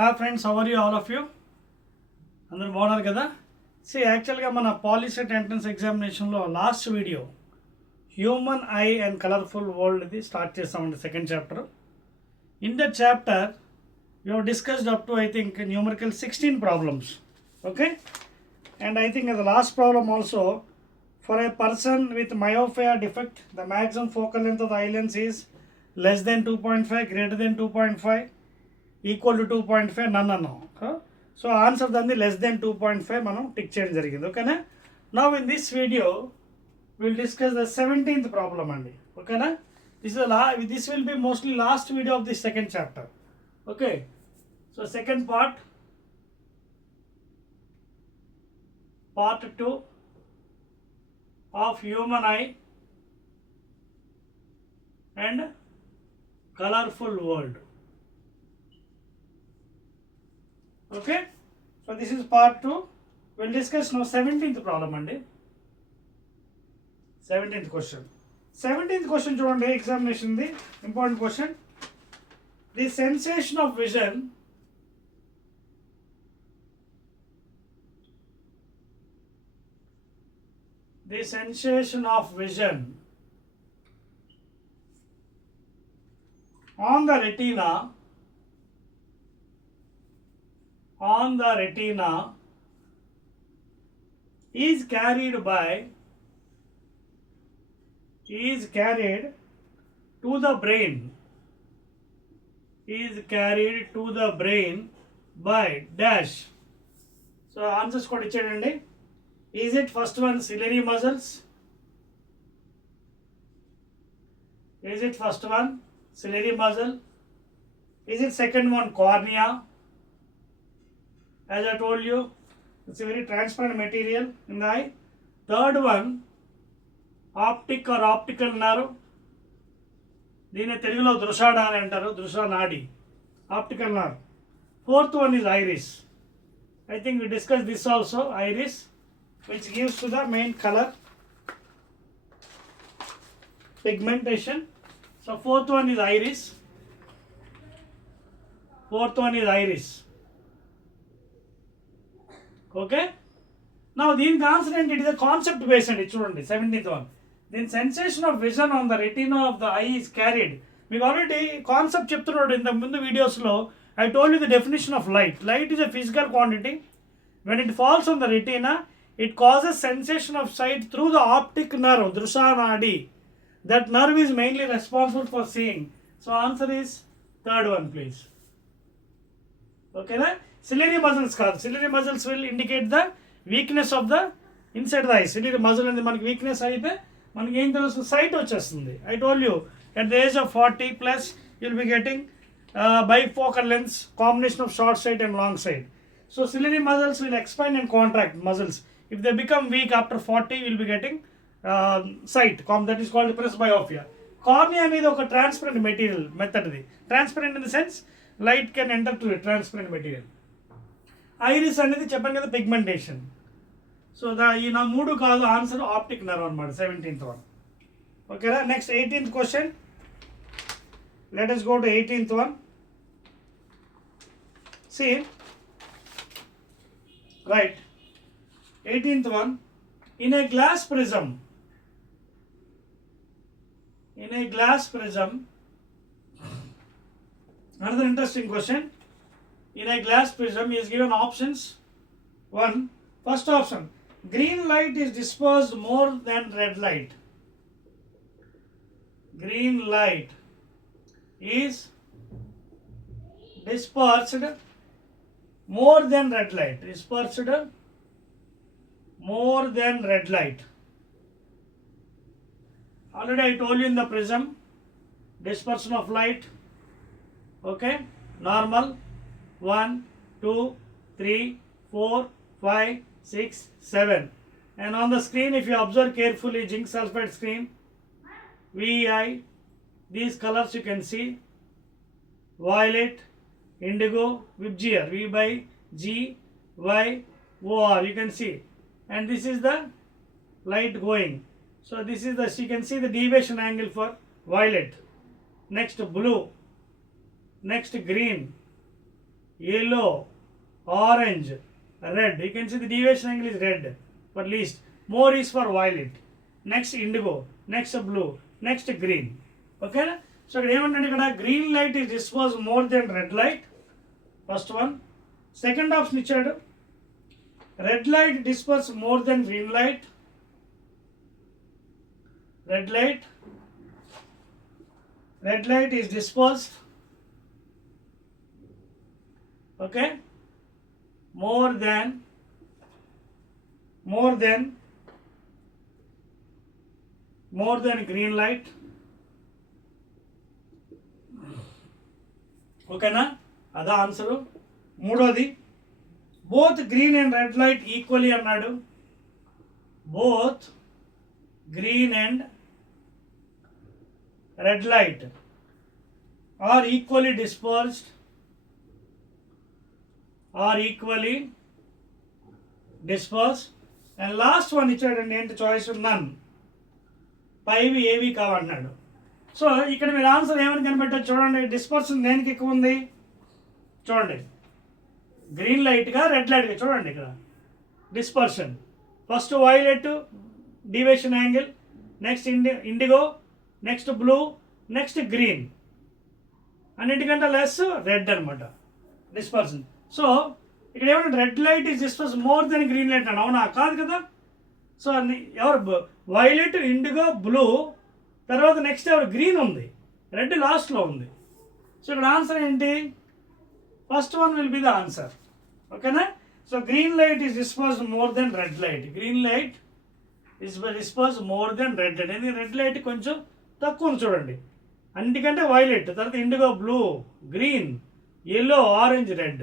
Hi friends, how are you all of you? అందరూ బాగున్నారు కదా? See, యాక్చువల్గా మన పాలిసెట్ ఎంట్రన్స్ ఎగ్జామినేషన్లో last video human eye and colourful వరల్డ్ది స్టార్ట్ చేస్తామండి second chapter. In that chapter we have discussed up to I think numerical 16 problems. Okay, and I think the last problem also, for a person with myopia defect the maximum focal length of the eye lens is less than 2.5, greater than 2.5, equal to 2.5, none unknown. So answer then the less than 2.5 మనం టిక్ చేయడం జరిగింది. ఓకేనా? Now in this video we'll discuss the 17th problem అండి. ఓకేనా? This will be mostly last video of the second chapter. Okay, so second part, part 2 of human eye and colorful world. Okay, so this is part 2. We'll discuss now 17th problem and 17th question. 17th question చూడండి, examination the important question. The sensation of vision on the retina is carried to the brain by dash. So answers కూడా ఇచ్చాడండి. Is it first one ciliary muscles? Is it first one ciliary muscle? Is it second one cornea? As I told you, it's a very transparent material in the eye. Third one optic or optical nerve. దీని తెలుగులో దృషాడ అని అంటారు, దృష నాడి, optical nerve. Fourth one is iris. I think we discussed this also, iris, which gives to the main color pigmentation. So fourth one is iris. Okay, now దీనికి ఆన్సర్ ఏంటి? It is a concept based అండి. చూడండి 17th one. Then sensation of vision on the retina of the eye is carried. మీకు already concept చెప్తున్నాడు ఇంత ముందు వీడియోస్లో. I told you the definition of light. Light is a physical quantity. When it falls on the retina, it causes sensation of sight through the optic nerve, drusha nadi. That nerve is mainly responsible for seeing. So answer is third one, please. Okay, na? Ciliary muscles kaadu. Ciliary muscles will indicate the weakness of the inside the eye. Ciliary muscle అనేది మనకి వీక్నెస్ అయితే మనకి ఏం తెలుసు? సైట్ వచ్చేస్తుంది. I told you at the age of 40 plus you'll be getting bifocal lens, combination of short sight and long sight. So ciliary muscles will expand and contract muscles. If they become weak after 40, you'll be getting sight. That is called presbyopia. Cornea అనేది ఒక transparent material method ఇది. Transparent in the sense light can enter through a transparent material. Iris అనేది చెప్పాను కదా, pigmentation. So ఈ నా మూడు కాదు, ఆన్సర్ ఆప్టిక్ నర్వ్ అనమాట 17th one. ఓకేనా? Next 18th question. Let us go to 18th one. See, right, 18th one. In a glass prism, another interesting question. In a glass prism is given options. First option, green light is dispersed more than red light. Green light is dispersed more than red light. Already I told you in the prism, dispersion of light, okay, normal, 1, 2, 3, 4, 5, 6, 7. And on the screen, if you observe carefully, zinc sulfide screen, VI, these colors you can see, violet, indigo, VGR, V by G, Y, OR, you can see. And this is the light going. So this is you can see the deviation angle for violet. Next blue, next green, yellow, orange, red. You can see the deviation angle is red for least. More is for violet. Next indigo, next blue, next green. Okay? So green light is dispersed more than red light. First one. Second option ichadu. Red light dispersed more than green light. Red light is dispersed, okay, more than green light. Okay na? Ada answer. Moododi, both green and red light equally annadu. Both green and red light are equally dispersed, and last one ఇచ్చాడండి ఏంటి చాయిస్ నన్ పైవి ఏవి కావన్నాడు. సో ఇక్కడ మీరు ఆన్సర్ ఏమని కనిపెట్టారు చూడండి. డిస్పర్షన్ దేనికి ఎక్కువ ఉంది చూడండి, గ్రీన్ లైట్గా రెడ్ లైట్గా. చూడండి ఇక్కడ dispersion first violet deviation angle, next indigo, next blue, next green, అన్నిటికంటే లెస్ రెడ్ అనమాట డిస్పర్షన్. సో ఇక్కడ ఏమన్నా red light is disperse more than green light అని, అవునా? కాదు కదా. సో ఎవరు వైలెట్, ఇండిగో, బ్లూ, తర్వాత నెక్స్ట్ ఎవరు గ్రీన్ ఉంది, రెడ్ లాస్ట్లో ఉంది. సో ఇక్కడ ఆన్సర్ ఏంటి? First one will be the answer. ఓకేనా? So green light is disperse more than red light. Green light disperse more than red light. ఎందుకంటే రెడ్ లైట్ కొంచెం తక్కువ ఉంది చూడండి, అన్నిటికంటే వైలెట్, తర్వాత indigo, blue, green, yellow, orange, red.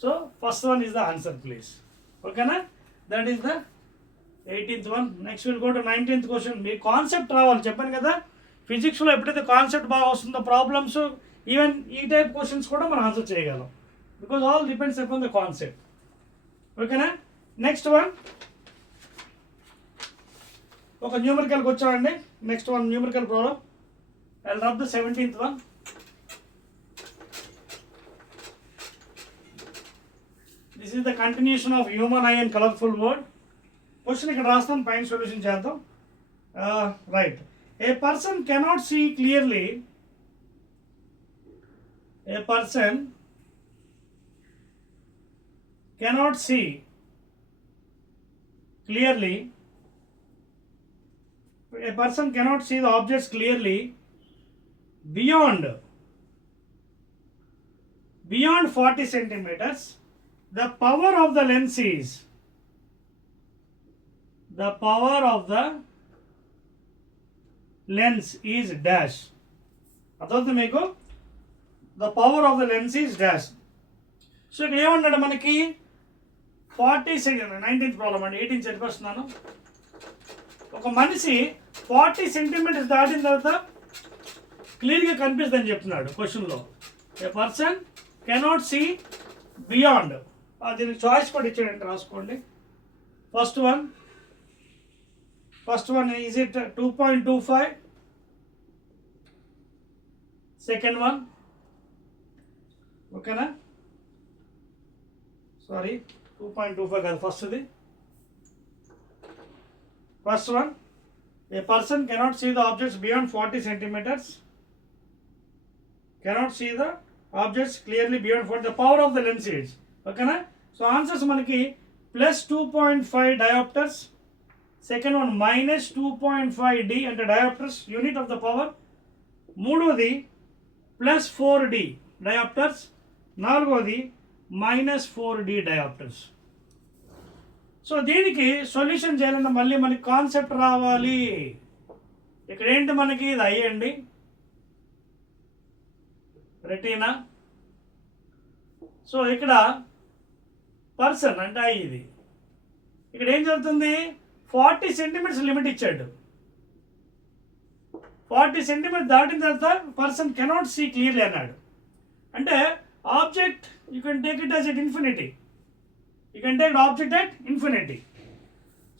So first one is the answer, please. Okay na? That is the 18th one. Next we'll go to 19th question. మీ కాన్సెప్ట్ రావాలి, చెప్పాను కదా ఫిజిక్స్లో ఎప్పుడైతే కాన్సెప్ట్ బాగా వస్తుందో ప్రాబ్లమ్స్ ఈవెన్ ఈ టైప్ క్వశ్చన్స్ కూడా మనం ఆన్సర్ చేయగలం, because all depends upon the concept. ఓకేనా? నెక్స్ట్ వన్ ఒక న్యూమరికల్కి వచ్చామండి. Next one numerical problem. I'll rub the 17th one. This is the continuation of human eye and colorful world. Question ఇక్కడ రాస్తాను, పైన సొల్యూషన్ చేద్దాం. Right. A person cannot see clearly. A person cannot see clearly. A person cannot see the objects clearly beyond 40 centimeters. The power of the lens is dash. అర్థమవుతుంది మీకు? The power of the lens is dash. So ఇక్కడ ఏమన్నాడు మనకి 40 centimetre. 19th problem అండి, 18 చెప్పేస్తున్నాను. ఒక మనిషి 40 సెంటీమీటర్స్ దాటిన తర్వాత క్లియర్గా కనిపిస్తుందని చెప్తున్నాడు క్వశ్చన్లో. A person cannot see beyond. దీనికి చాయిస్ కూడా ఇచ్చాడంటే రాసుకోండి. First one is it 2.25. Second one, ఓకేనా? సారీ 2.25 కాదు, ఫస్ట్ది. First one, a person cannot see the objects beyond 40 centimeters. Cannot see the objects clearly beyond 40. The power of the lens is. ఓకేనా? So answers మనకి +2.5 diopters. Second one -2.5D అంటే diopters, unit of the power. మూడోది +4D diopters. నాలుగోది -4D diopters. So దీనికి సొల్యూషన్ చేయాలంటే మళ్ళీ మనకి కాన్సెప్ట్ రావాలి. ఇక్కడ ఏంటి మనకి ఇది అయ్యండి రెటీనా. సో ఇక్కడ పర్సన్ అంటే ఐ, ఇది ఇక్కడ ఏం జరుగుతుంది, 40 సెంటీమీటర్స్ లిమిట్ ఇచ్చాడు. 40 సెంటీమీటర్స్ దాటిన తర్వాత పర్సన్ కెనాట్ సీ క్లియర్లీ అన్నాడు. అంటే object you can take it as at infinity. You can take the object at infinity.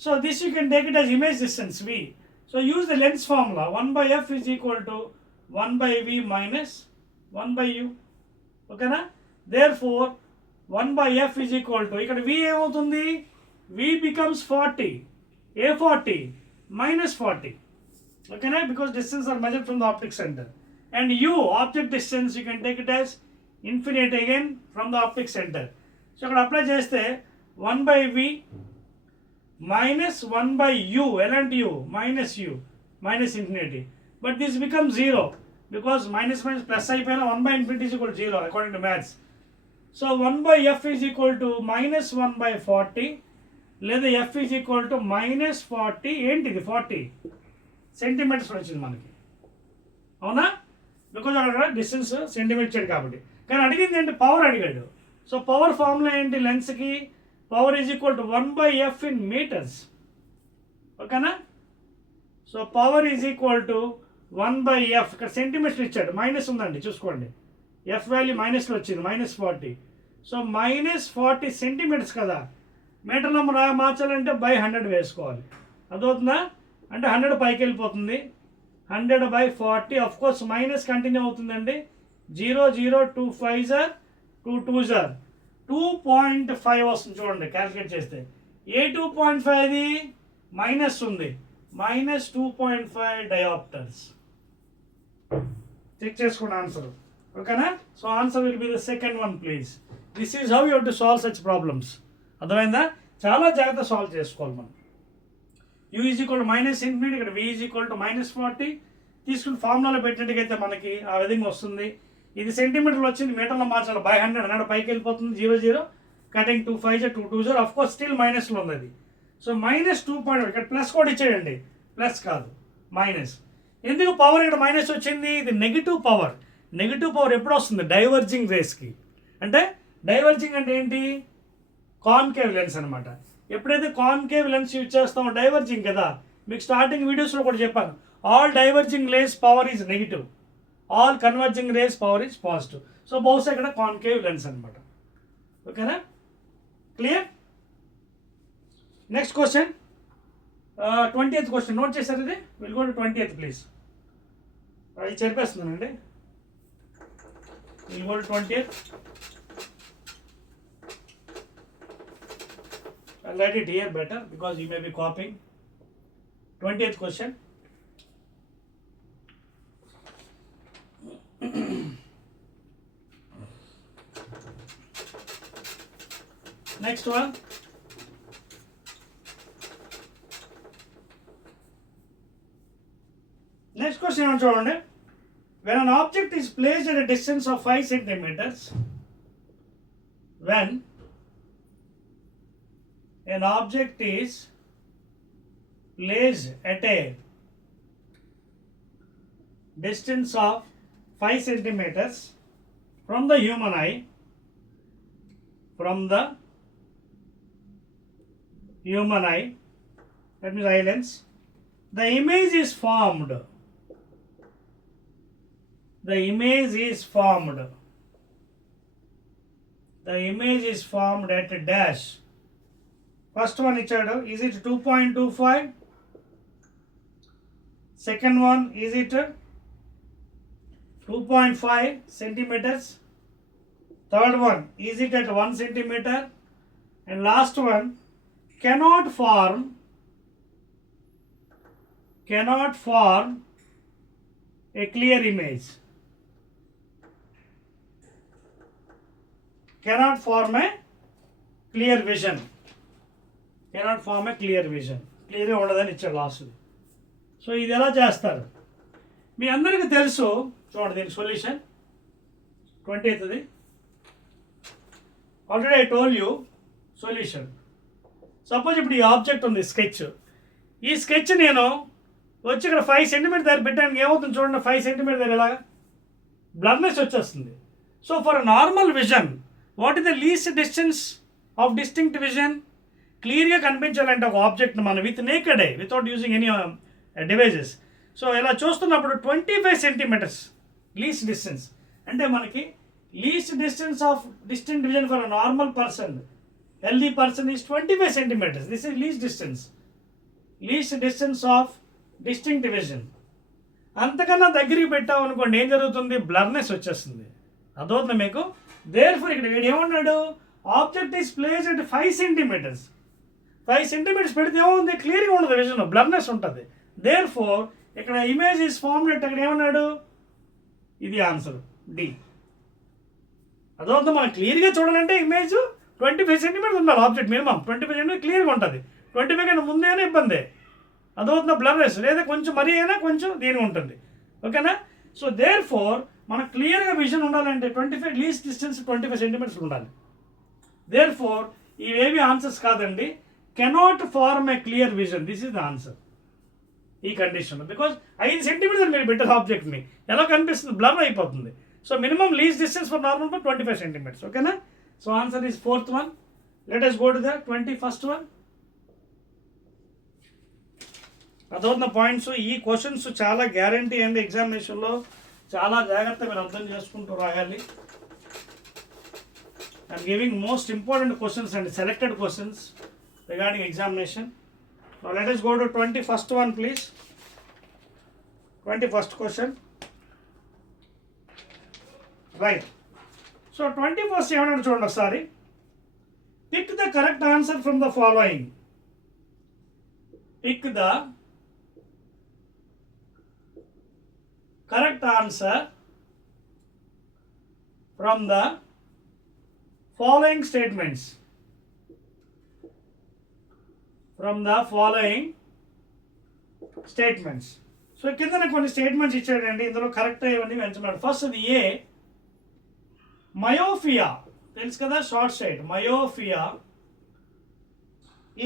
So this you can take it as image distance v. So use the lens formula. 1/f is equal to 1/v minus 1/u. Okay na? therefore 1 by f is equal to, ఇక్కడ v ఏమవుతుంది, v becomes 40, a 40 minus 40, okay na, because distance are measured from the optic center, and u object distance you can take it as infinite again from the optic center. So ఇక్కడ అప్లై చేస్తే 1 by v minus 1 by u, elant u minus infinity, but this becomes 0 because minus plus అయిపోయినా 1 by infinity is equal to 0 according to maths. So 1 by f is equal to minus 1 by 40, లేదా f is equal to minus 40, ఏంటిది 40 సెంటీమీటర్స్ వచ్చింది మనకి, అవునా, బికాజ్ అక్కడ distance centimetre ఇచ్చాడు కాబట్టి. కానీ అడిగింది ఏంటి, పవర్ అడిగాడు. సో పవర్ ఫార్ములా ఏంటి, లెన్స్కి power is equal to 1 by f in meters, ఓకేనా. So power is equal to 1 by f, ఇక్కడ సెంటీమీటర్స్ ఇచ్చాడు, మైనస్ ఉందండి చూసుకోండి, ఎఫ్ వాల్యూ మైనస్లో వచ్చింది minus 40. సో minus 40 సెంటీమీటర్స్ కదా, మీటర్ నెంబర్ మార్చాలంటే by 100 వేసుకోవాలి, అదవుతుందా, అంటే 100 పైకి వెళ్ళిపోతుంది, 100 by 40, ఆఫ్ కోర్స్ మైనస్ కంటిన్యూ అవుతుందండి, 0 0 2 5s are 2 2s are 2.5 వస్తుంది చూడండి క్యాలిక్యులేట్ చేస్తే. ఏ 2.5 అది మైనస్ ఉంది, minus 2.5 డయాప్టర్స్. చెక్ చేసుకోండి ఆన్సర్, ఓకేనా. So answer will be the second one please. This is how you have to solve such problems. అర్థమైందా, చాలా జాగ్రత్త సాల్వ్ చేసుకోవాలి మనం. u is equal to minus infinity, ఇక్కడ v is equal to minus 40 తీసుకుని ఫార్ములాలో పెట్టినట్టుగైతే మనకి ఆ విధంగా వస్తుంది. ఇది సెంటీమీటర్లు వచ్చింది, మీటర్లో మార్చాలి, by 100, 100 పైకి వెళ్ళిపోతుంది, 0 0 cutting 2 5s 2 2s, of course still మైనస్లో ఉంది అది. సో minus 2.5, ఇక్కడ ప్లస్ కూడా ఇచ్చేయండి, ప్లస్ కాదు మైనస్. ఎందుకు పవర్ ఇక్కడ మైనస్ వచ్చింది, ఇది నెగిటివ్ పవర్. నెగిటివ్ పవర్ ఎప్పుడు వస్తుంది, డైవర్జింగ్ రేస్కి. అంటే డైవర్జింగ్ అంటే ఏంటి, కాన్కేవ్ లెన్స్ అనమాట. ఎప్పుడైతే కాన్కేవ్ లెన్స్ యూజ్ చేస్తామో డైవర్జింగ్ కదా, మీకు స్టార్టింగ్ వీడియోస్లో కూడా చెప్పాను, all diverging rays power is negative, all converging rays power is positive. So బహుశా ఇక్కడ కాన్కేవ్ లెన్స్ అనమాట, ఓకేనా, clear. Next question, 20th question note చేశారు ఇది, will go to 20th please. ఇది చెప్పేస్తున్నానండి, will go to 20th. I'll write it here better because you may be copying. 20th question. Next one. Next question on చూడండి. When an object is placed at a distance of 5 centimeters, when an object is placed at a distance of 5 centimeters from the human eye, that means eye lens, the image is formed. The image is formed at a dash. First one ఇచ్చాడు, is it 2.25? Second one, is it 2.5 centimeters? Third one, is it at 1 centimeter? And last one, cannot form a clear image. Cannot form a clear vision. క్లియర్గా ఉండదని ఇచ్చాడు last. So ఇది ఎలా చేస్తారు మీ అందరికీ తెలుసు, చూడండి దీని solution 20th. Already I told you solution. Suppose ఇప్పుడు ఈ ఆబ్జెక్ట్ ఉంది స్కెచ్, ఈ స్కెచ్ నేను వచ్చి ఇక్కడ 5 centimeter దగ్గర పెట్టడానికి ఏమవుతుంది చూడండి, 5 centimeter దగ్గర ఇలాగా బ్లర్నెస్ వచ్చేస్తుంది. So for normal vision what is the least distance of distinct vision, క్లియర్గా కనిపించాలంటే ఒక ఆబ్జెక్ట్ని మనం with naked I without using any devices. So ఇలా చూస్తున్నప్పుడు 25 centimeters లీస్ట్ డిస్టెన్స్, అంటే మనకి least distance of distinct vision for a normal person, healthy person is 25 centimeters. This is least distance of distinct vision. అంతకన్నా దగ్గరికి పెట్టామనుకోండి ఏం జరుగుతుంది, బ్లర్నెస్ వచ్చేస్తుంది. అదవుతుంది మీకు. Therefore ఇక్కడ వీడు ఏమన్నాడు, object is placed at 5 centimetres. 5 centimetres పెడితే ఏముంది, క్లియర్గా ఉండదు, విజన్ బ్లర్నెస్ ఉంటుంది. దేర్ఫోర్ ఇక్కడ ఇమేజ్ ఈస్ ఫార్మ్డ్ అట్, అక్కడ ఏమన్నాడు, ఇది ఆన్సర్ డి. అదొద్దు, మనం క్లియర్గా చూడాలంటే ఇమేజ్ 25 సెంటీమీటర్స్ ఉండాలి, ఆబ్జెక్ట్ మినిమం 25 సెంటీమీటర్ క్లియర్గా ఉంటుంది. 25 కన్నా ముందేనే ఇబ్బంది, అదవుతున్న బ్లర్నెస్, లేదా కొంచెం మరీ అయినా కొంచెం దీని ఉంటుంది. ఓకేనా? సో దేర్ ఫోర్ మనకు క్లియర్గా విజన్ ఉండాలంటే 25 లీస్ట్ డిస్టెన్స్ 25 సెంటీమీటర్స్ ఉండాలి. దేర్ ఫోర్ ఇవేవి ఆన్సర్స్ కాదండి. Cannot form a clear vision, this is the answer ఈ కండిషన్. బికాజ్ 5 సెంటీమీటర్స్ మీరు పెట్టారు ఆబ్జెక్ట్ని, ఎలా కనిపిస్తుంది, బ్లర్ అయిపోతుంది. So minimum least distance for normal for 25 centimetres. ఓకేనా? So answer is 4th one. లెట్ us go to the 21st one. అదవుతున్న పాయింట్స్. ఈ క్వశ్చన్స్ చాలా గ్యారంటీ అండి, ఎగ్జామినేషన్లో చాలా జాగ్రత్తగా మీరు అర్థం చేసుకుంటూ రాయాలి. I'm giving most important questions and selected questions regarding examination. Let us go to 21st one please. 21st question. Right. So 21st ఏమన్నాడు చూడండి ఒకసారి. Pick the correct answer from the following. Pick the correct answer from the following statements. From the following statements. So కింద కొన్ని స్టేట్మెంట్స్ ఇచ్చాడండి, ఇందులో కరెక్ట్ ఇవన్నీ వెంచున్నాడు. ఫస్ట్ ఇది ఏ, మయోఫియా తెలుసు కదా, short sight. Myopia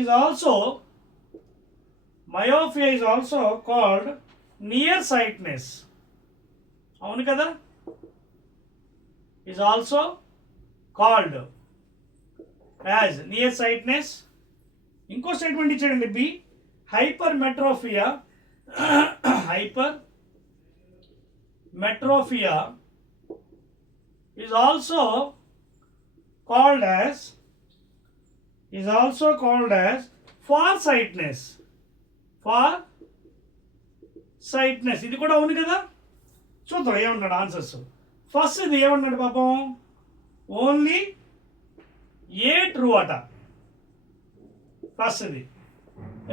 is also called near sightedness. అవును కదా, is also called as near sightedness. ఇంకో స్టేట్మెంట్ ఇచ్చాడండి B, hypermetropia is also called as far sightedness. ఇది కూడా అవును కదా. చూద్దాం ఏమన్నాడు ఆన్సర్స్. ఫస్ట్ ఇది ఏమన్నాడు పాపం, ఓన్లీ ఏ ట్రూ అట ఫస్ట్ది.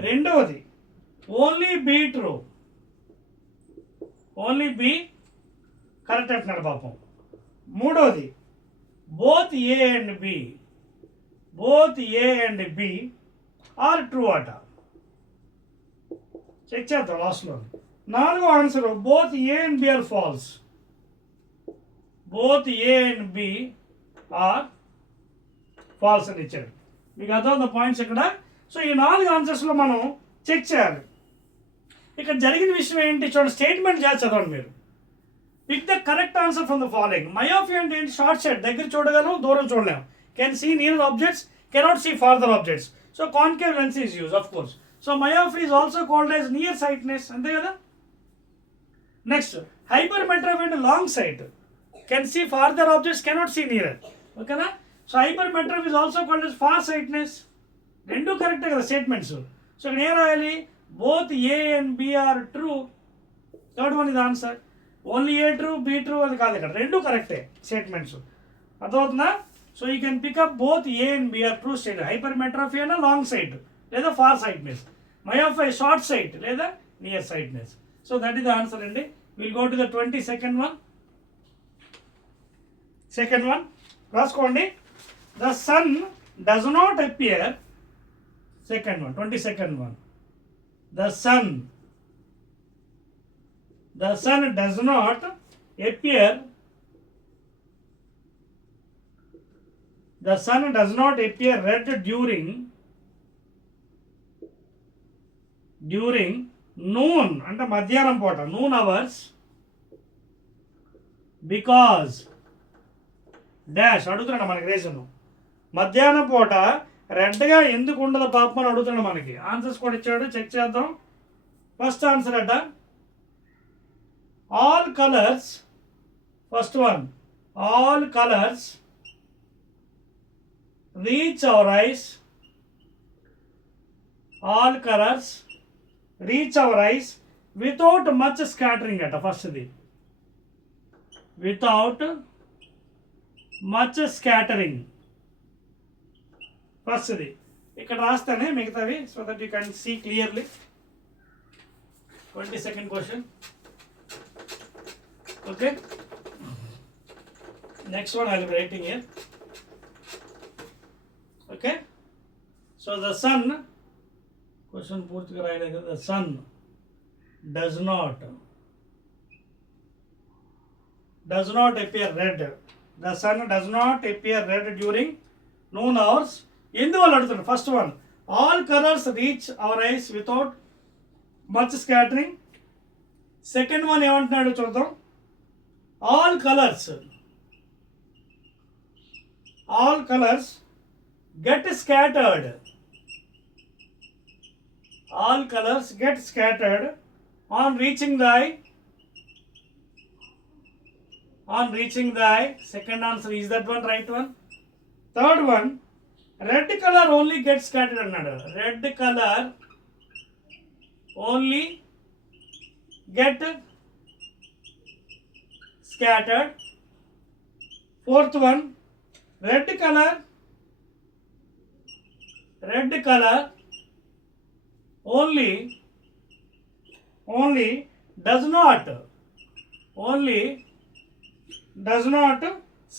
రెండవది only B true, only B correct అంటున్నాడు పాపం. మూడవది both A and B are true అట. చెక్ చేద్దాం లాస్ట్లో. నాలుగో answer both A and B are false. అని ఇచ్చాడు. మీకు అర్థం పాయింట్స్ ఇక్కడ. సో ఈ 4 ఆన్సర్స్లో మనం చెక్ చేయాలి. ఇక్కడ జరిగిన విషయం ఏంటి చూడండి, స్టేట్మెంట్ చేసి చదవండి మీరు. Pick the correct answer from the following. Myopia అంటే ఏంటి, షార్ట్ సైట్, దగ్గర చూడగలం దూరం చూడలేము. Can see near objects, cannot see farther objects. So concave lens is use of course. So myopia is also called as near sightedness, అంతే కదా. Next hypermetropia అంటే long sight, can see farther objects, cannot see near. ఓకేనా. So hypermetropia is also called as far sightedness. రెండు కరెక్టే కదా statements. So ఇక్కడ ఏం రాయాలి, both A and B are true. Third one ఇది answer. Only A true B true అది కాదు, ఇక్కడ రెండు కరెక్టే స్టేట్మెంట్స్. అర్థమవుతుందా. So you can pick up both A and B are true state. Hypermetropia అన్న లాంగ్ సైట్ లేదా far sightedness, myopia short sight లేదా near sightedness. So that is the answer అండి. Will go to the 22nd one. Second one రాసుకోండి. The sun does not appear. Second one, 22nd one. The sun does not appear. The sun does not appear red during noon అంటే మధ్యాహ్నం పూట, noon hours, because dash అడుగుతున్నాడు మనకి రీజన్. మధ్యాహ్నం పూట రెడ్గా ఎందుకు ఉండదు పాపం అని అడుగుతున్నాడు మనకి. ఆన్సర్స్ కూడా ఇచ్చాడు, చెక్ చేద్దాం. ఫస్ట్ ఆన్సర్ అట all colours. First one, all colours reach our eyes. All colours reach our eyes without much scattering అట. ఫస్ట్ది వితౌట్ మచ్ స్కాటరింగ్. ఫస్ట్ది ఇక్కడ రాస్తానే మిగతావి so that you can see clearly. 22nd question. Okay, next one I'll be writing here. Okay, so the sun, question పూర్తిగా రాయలేదు. The sun does not appear red. The sun does not appear red during noon hours. ఎందువల్ల అడుగుతున్నాను? First one, all colours reach our eyes without much scattering. Second one ఏమంటున్నాడు చూద్దాం. All colours get scattered. All colors get scattered on reaching the eye. Second answer is that one, right one. Third one, red color only gets scattered అన్నాడు. Red color only get scattered. Fourth one, red color only does not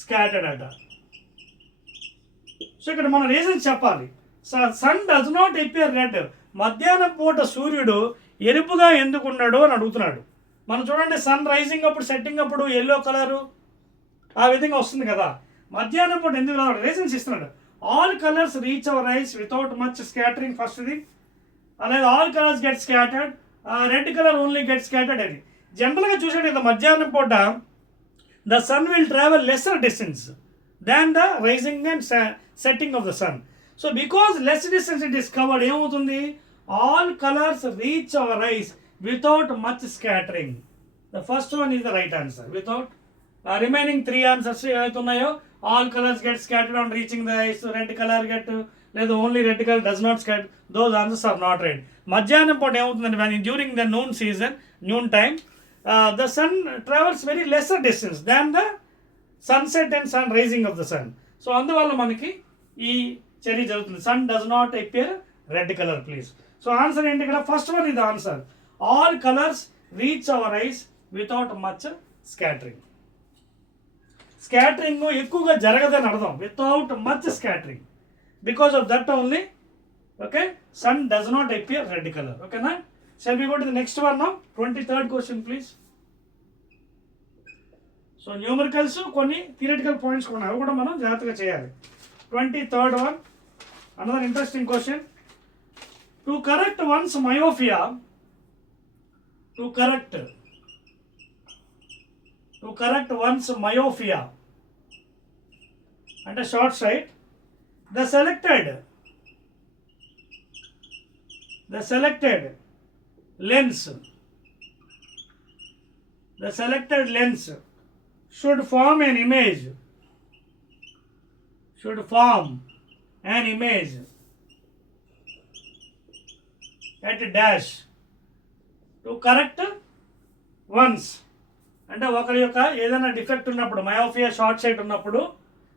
scattered అట. So ఇక్కడ మన reason చెప్పాలి. Sun does not appear red. మధ్యాహ్నం పూట సూర్యుడు ఎరుపుగా ఎందుకు ఉన్నాడు అని అడుగుతున్నాడు. మనం చూడండి, సన్ రైజింగ్ అప్పుడు సెట్టింగ్ అప్పుడు ఎల్లో కలరు ఆ విధంగా వస్తుంది కదా. మధ్యాహ్నం పూట ఎందుకు రావాలి? రీజన్స్ ఇస్తున్నాడు. All colours reach our eyes without much scattering ఫస్ట్ది. అలాగే all colours get scattered. Red colour only get scattered అని. జనరల్గా చూసాడు కదా, మధ్యాహ్నం పూట the sun will travel lesser distance than the rising and setting of the sun. So because less distance it is covered, ఏమవుతుంది? All colours reach our eyes without much scattering. The first one is the right answer. Without remaining 3 ఆన్సర్స్ ఏవైతే ఉన్నాయో, all colours get scattered on reaching the eyes, red colour get, లేదా only red colour does not scatter, those answers are not right. మధ్యాహ్నం పూట ఏమవుతుందండి, during the noon season, noon time, the sun travels very lesser distance than the sunset and sun rising of the sun. So అందువల్ల మనకి ఈ చర్య జరుగుతుంది. Sun does not appear red color, please. So answer ఏంటి ఇక్కడ? First one ఇది answer. All colours reach our eyes without much scattering. Scattering ఎక్కువగా జరగదని అర్థం. Without much scattering, because of that only. Okay, sun does not appear red colour. ఓకేనా? Shall we go to the next one now? 23rd question, please. So numericals కొన్ని theoretical points కూడా అవి కూడా మనం జాగ్రత్తగా చేయాలి. 23rd one, another interesting question. To correct one's myopia, and a short sight, the selected lens should form an image at dash to correct one's. అంటే ఒకరి యొక్క ఏదైనా డిఫెక్ట్ ఉన్నప్పుడు, మయోఫియా, షార్ట్ సైట్ ఉన్నప్పుడు,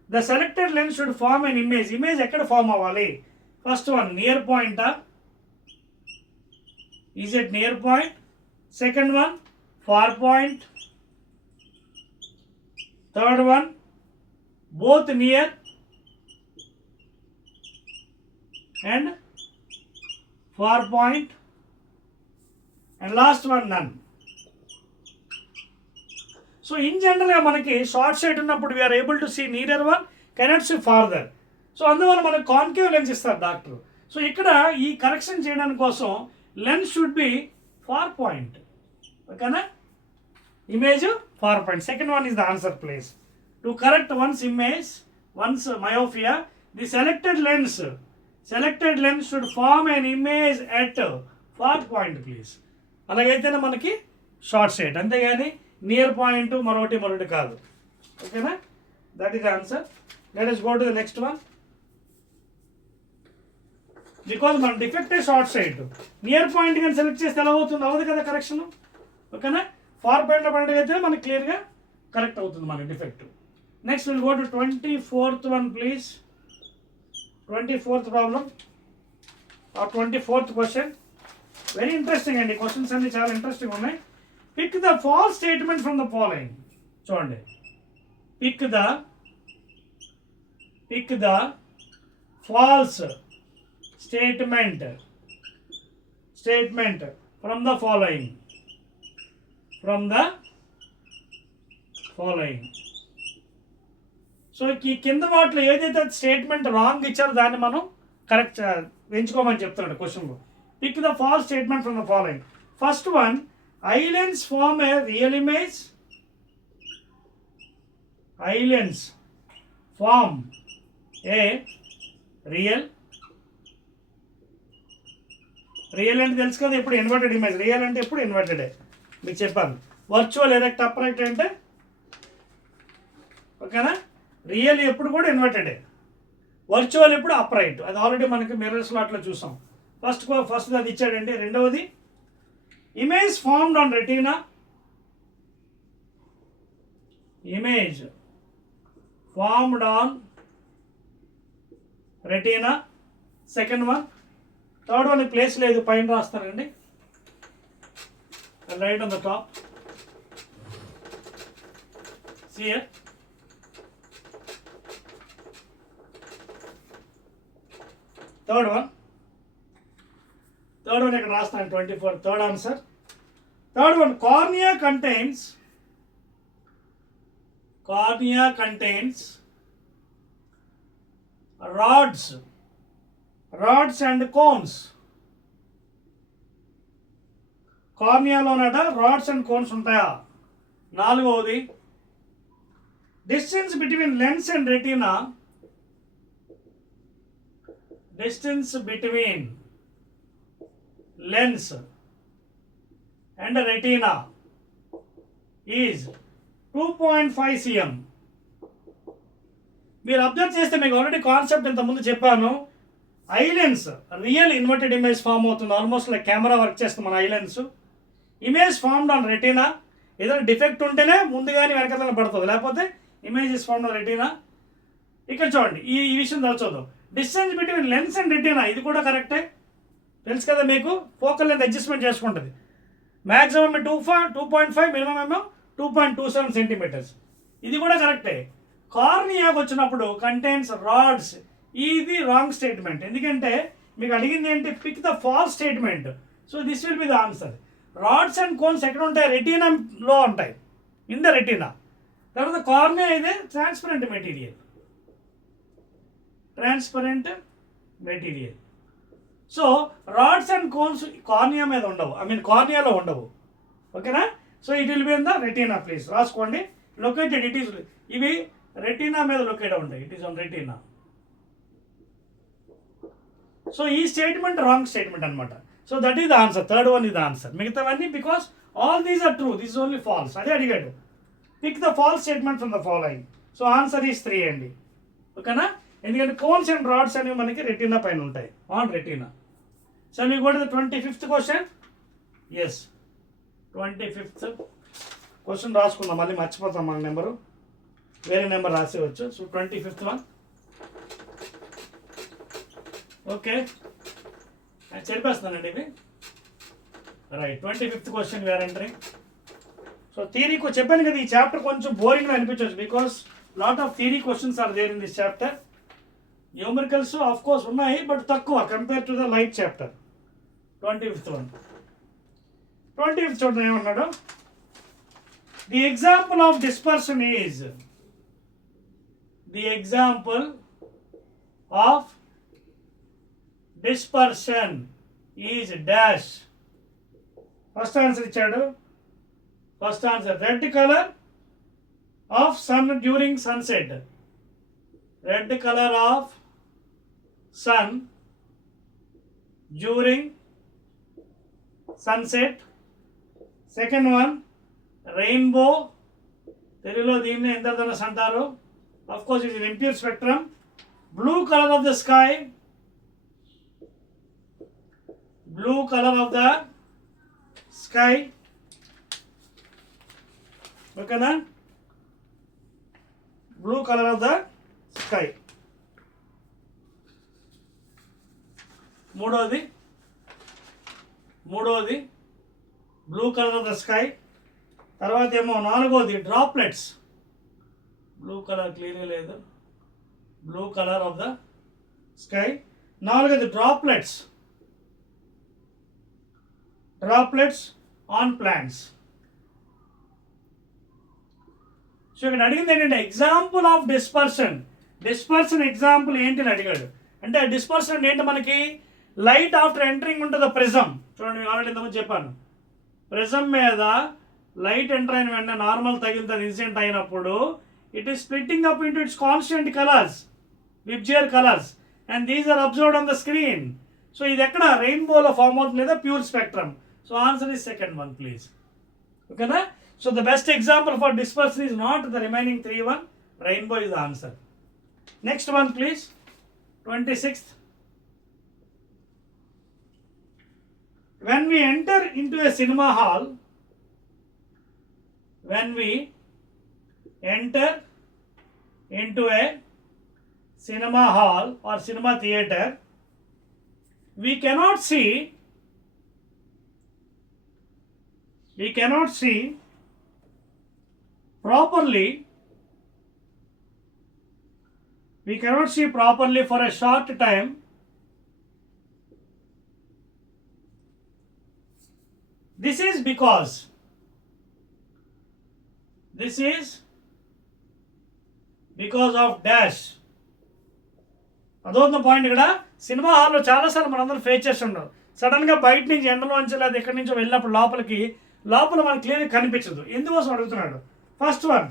the selected lens should form an image. Image ఎక్కడ form అవ్వాలి? First one, near పాయింటా? Is it near point? Second one, far point. Third one, both near and far point. And last one, none. So in general మనకి short sight ఉన్నప్పుడు we are able to see nearer one, cannot see farther. So అందువల్ల మనకు concave lens ఇస్తారు doctor. So ఇక్కడ ఈ కరెక్షన్ చేయడానికి కోసం lens should be far point. Okay, image far point. Second one is the answer, please. To correct one's image, one's myopia, the selected lens should form an image at far point, please. అలాగైతేనే మనకి short site, అంతేగాని near point మరొకటి కాదు. ఓకేనా? That is the answer. Let us go to the next one. Because మన డిఫెక్టే short site, near point కానీ సెలెక్ట్ చేస్తే ఎలా అవుతుంది? అవ్వదు కదా కరెక్షన్. ఓకేనా? ఫార్ పాయింట్లో పాయింట్ అయితే మనకి క్లియర్గా కరెక్ట్ అవుతుంది మన defect. Next we'll go to 24th one, please. 24th problem or 24th question. Very interesting అండి, క్వశ్చన్స్ అన్ని చాలా ఇంట్రెస్టింగ్ ఉన్నాయి. Pick the false statement from the following. చూడండి, pick the false statement from the following. So ఈ కింద వాటిలో ఏదైతే statement wrong ఇచ్చారో దాన్ని మనం కరెక్ట్ ఎంచుకోమని చెప్తున్నాడు క్వశ్చన్లో. Pick the false statement from the following. First one, islands form a real image. Islands form a real అంటే తెలుసు కదా, ఎప్పుడు ఇన్వర్టెడ్ ఇమేజ్. రియల్ అంటే ఎప్పుడు ఇన్వర్టెడే, మీకు చెప్పాను. వర్చువల్ ఎరెక్ట్ అప్రైట్ అంటే ఓకేనా, రియల్ ఎప్పుడు కూడా ఇన్వర్టెడే, వర్చువల్ ఎప్పుడు అప్రైట్. అది ఆల్రెడీ మనకి మిర్రర్ స్లాట్లో చూసాం. ఫస్ట్ అది ఇచ్చాడండి. రెండవది, image formed on retina. Image formed on retina, second one. Third one place లేదు, పైన రాస్తానండి, right on the top. See here. Third one ఇక్కడ రాస్తాను. 24 third answer. Third one, cornea contains rods and cones. కార్నియాలోనట rods and cones ఉంటాయా? నాలుగవది, distance between lens and retina is 2.5 cm. మీరు observe చేస్తే మీకు ఆల్రెడీ కాన్సెప్ట్ ఇంతకుముందు చెప్పాను. Eye lens real inverted image form అవుతుంది, ఆల్మోస్ట్ లైక్ కెమెరా వర్క్ చేస్తుంది మన eye lens. Image formed on retina, ఏదైనా డిఫెక్ట్ ఉంటేనే ముందుగానే వెనకాల పడుతుంది, లేకపోతే image is formed on retina. ఇక్కడ చూడండి, ఈ విషయం చూద్దాం. Distance between lens and retina, ఇది కూడా కరెక్టే, తెలుసు కదా మీకు. ఫోకల్ లెంత్ అడ్జస్ట్మెంట్ చేసుకుంటుంది. మ్యాక్సిమం 2.5, మినిమం ఏమో 2.27 సెంటీమీటర్స్. ఇది కూడా కరెక్టే. కార్నియాకి వచ్చినప్పుడు కంటైన్స్ రాడ్స్, ఇది రాంగ్ స్టేట్మెంట్. ఎందుకంటే మీకు అడిగింది ఏంటి, pick the false statement. So this will be the answer. Rods and cones ఎక్కడ ఉంటాయి? రెటీనాలో ఉంటాయి, ఇన్ ద రెటీనా. తర్వాత కార్నియా ఇది transparent material. So rods and cones cornea మీద ఉండవు, కార్నియాలో ఉండవు, ఓకేనా. So it will be in the retina. Please రాసుకోండి. లొకేటెడ్, ఇట్ ఈస్, ఇవి రెటీనా మీద లొకేట్ ఉంటాయి, it is on retina. So ఈ స్టేట్మెంట్ రాంగ్ స్టేట్మెంట్ అనమాట. So that is the answer. Third one is the answer. మిగతావన్నీ because all these are true, this only false. అదే అడిగాడు, pick the false statement from the following. So answer is 3 అండి, ఓకేనా. ఎందుకంటే cones and rods అనేవి మనకి retina పైన ఉంటాయి, on retina. So we go to the 25th question. Yes, 25th question రాసుకుందాం, మళ్ళీ మర్చిపోతాం మన నెంబరు, వేరే నెంబర్ రాసేవచ్చు. సో 25th వన్, ఓకే, చెరిపేస్తానండి ఇవి. Right, 25th question we're entering. So theory చెప్పాను కదా, ఈ చాప్టర్ కొంచెం బోరింగ్గా అనిపించవచ్చు, because lot of theory questions are there in this chapter. Numericals of course ఉన్నాయి, బట్ తక్కువ compare to the light chapter. 25th one, 25th చూద్దాం ఏమన్నాడు. The example of dispersion is, the example of dispersion is dash. First answer ఇచ్చాడు. First answer, red colour of sun during sunset. Red colour of sun during sunset. Second one, rainbow, తెలుగులో దీన్ని ఇంద్రధనుస్ అంటారు. Of course it is impure spectrum. Blue colour of the sky, blue color of the sky, okay na. Blue colour of the sky. మూడోది blue colour of the sky. తర్వాత ఏమో నాలుగోది droplets, blue colour క్లియర్గా లేదు, blue colour of the sky. నాలుగోది droplets on plants. So ఇక్కడ అడిగింది ఏంటంటే ఎగ్జాంపుల్ ఆఫ్ డిస్పర్షన్ ఎగ్జాంపుల్ ఏంటి అని అడిగాడు. అంటే డిస్పర్షన్ అంటే ఏంటి, మనకి లైట్ ఆఫ్టర్ ఎంటరింగ్ ఉంటుంది ప్రిజం. చూడండి నేను ఆల్రెడీ ఇంతకుముందు చెప్పాను, ప్రిజం మీద లైట్ ఎంటర్ అయిన వెంటనే నార్మల్ తగిలితే ఇన్సిడెంట్ అయినప్పుడు it is splitting up into its constant colours, VIBGYOR colours, and these are observed on the screen. So ఇది ఎక్కడ రెయిన్బోలో ఫార్మ్ అవుతుంది లేదా pure spectrum. So answer is second one please. ఓకేనా. So the best example for dispersion is not the remaining 3 one. Rainbow is the answer. Next one please. 26th. When we enter into a cinema hall, or cinema theater, we cannot see properly for a short time. This is because of dash. అదొక పాయింట్. ఇక్కడ సినిమా హాల్లో చాలాసార్లు మనందరం ఫేస్ చేస్తుంటాం. సడన్గా బయట నుంచి ఎండలోంచి లేదా ఎక్కడి నుంచో వెళ్ళినప్పుడు లోపల మనకు క్లియర్గా కనిపించదు. ఎందుకోసం అడుగుతున్నాడు. First one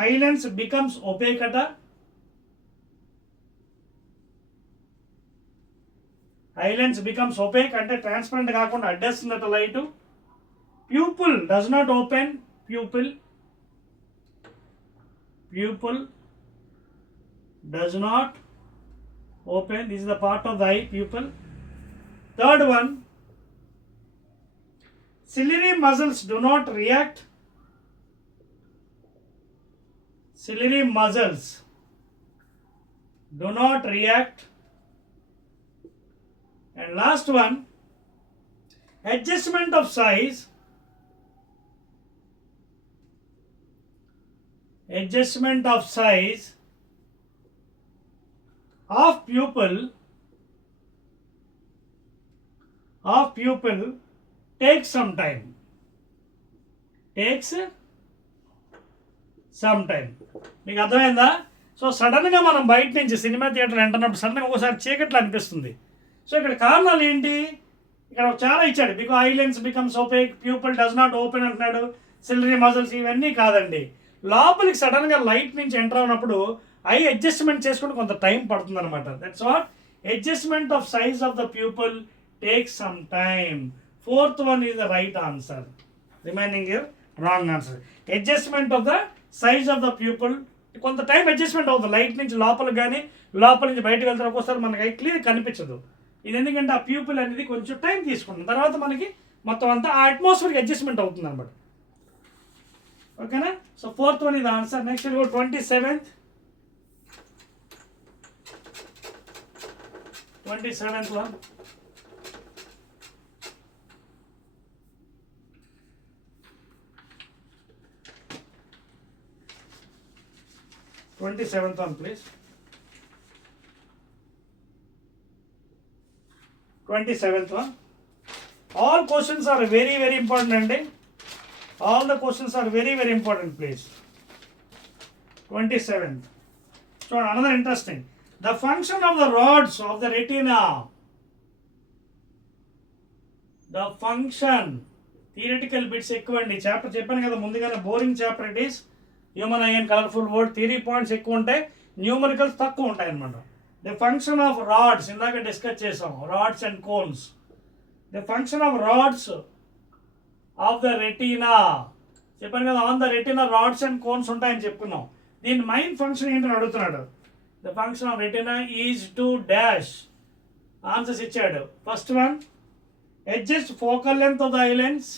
eye lens becomes opaque అట. ఐ లెన్స్ బికమ్స్ ఒపేక్ అంటే ట్రాన్స్పరెంట్ కాకుండా అడ్డేస్తుందట light. Pupil does not open. Pupil does not open. This is the part of the eye, pupil. Third one, ciliary muscles do not react. And last one, adjustment of size of pupil takes some time. మీకు అర్థమైందా? సో సడన్గా మనం బయట నుంచి cinema theatre ఎంటర్నప్పుడు సడన్గా ఒకసారి చీకట్లు అనిపిస్తుంది. సో ఇక్కడ కారణాలు ఏంటి? ఇక్కడ చాలా ఇచ్చాడు. Because I lens becomes OPEC, pupil does not open అంటున్నాడు, సిలియరీ మజిల్స్, ఇవన్నీ కాదండి. లోపలికి సడన్గా లైట్ నుంచి ఎంటర్ అయినప్పుడు ఐ అడ్జస్ట్మెంట్ చేసుకుని కొంత టైం పడుతుంది అనమాట. That's what adjustment of size of the pupil takes some time. Fourth one is the right answer. Remaining year wrong answer. Adjustment of the size of the pupil కొంత టైం అడ్జస్ట్మెంట్ అవుతుంది. లైట్ నుంచి లోపలికి కానీ లోపల నుంచి బయటకు వెళ్తే ఒక్కోసారి మనకి ఐ క్లియర్ కనిపించదు. ఇది ఎందుకంటే ఆ ప్యూపుల్ అనేది కొంచెం టైం తీసుకుంటుంది. తర్వాత మనకి మొత్తం అంతా ఆ అట్మాస్ఫియర్కి అడ్జస్ట్మెంట్ అవుతుంది అనమాట. ఓకేనా. సో ఫోర్త్ వన్ ఇది answer. Next 27th one. 27th one please. 27th one. All questions are very very important అండి. All the questions are very very important please. 27th. So another interesting. The function of the rods of the retina. The function. Theoretical bits ఎక్కువండి. Chapter చెప్పాను కదా ముందుగానే, boring chapter it is. Human eye and colourful world. Theory points ఎక్కువ ఉంటాయి, numericals తక్కువ ఉంటాయి అనమాట. The function of rods ఇందాక డిస్కస్ చేసాం. Rods and cones. The function of rods of the retina చెప్పాను కదా. On the retina rods and cones ఉంటాయని చెప్పుకున్నాం. దీని మెయిన్ ఫంక్షన్ ఏంటని అడుగుతున్నాడు. The function of retina is to dash. Answers ఇచ్చాడు. First one, adjust focal length of the eye lens.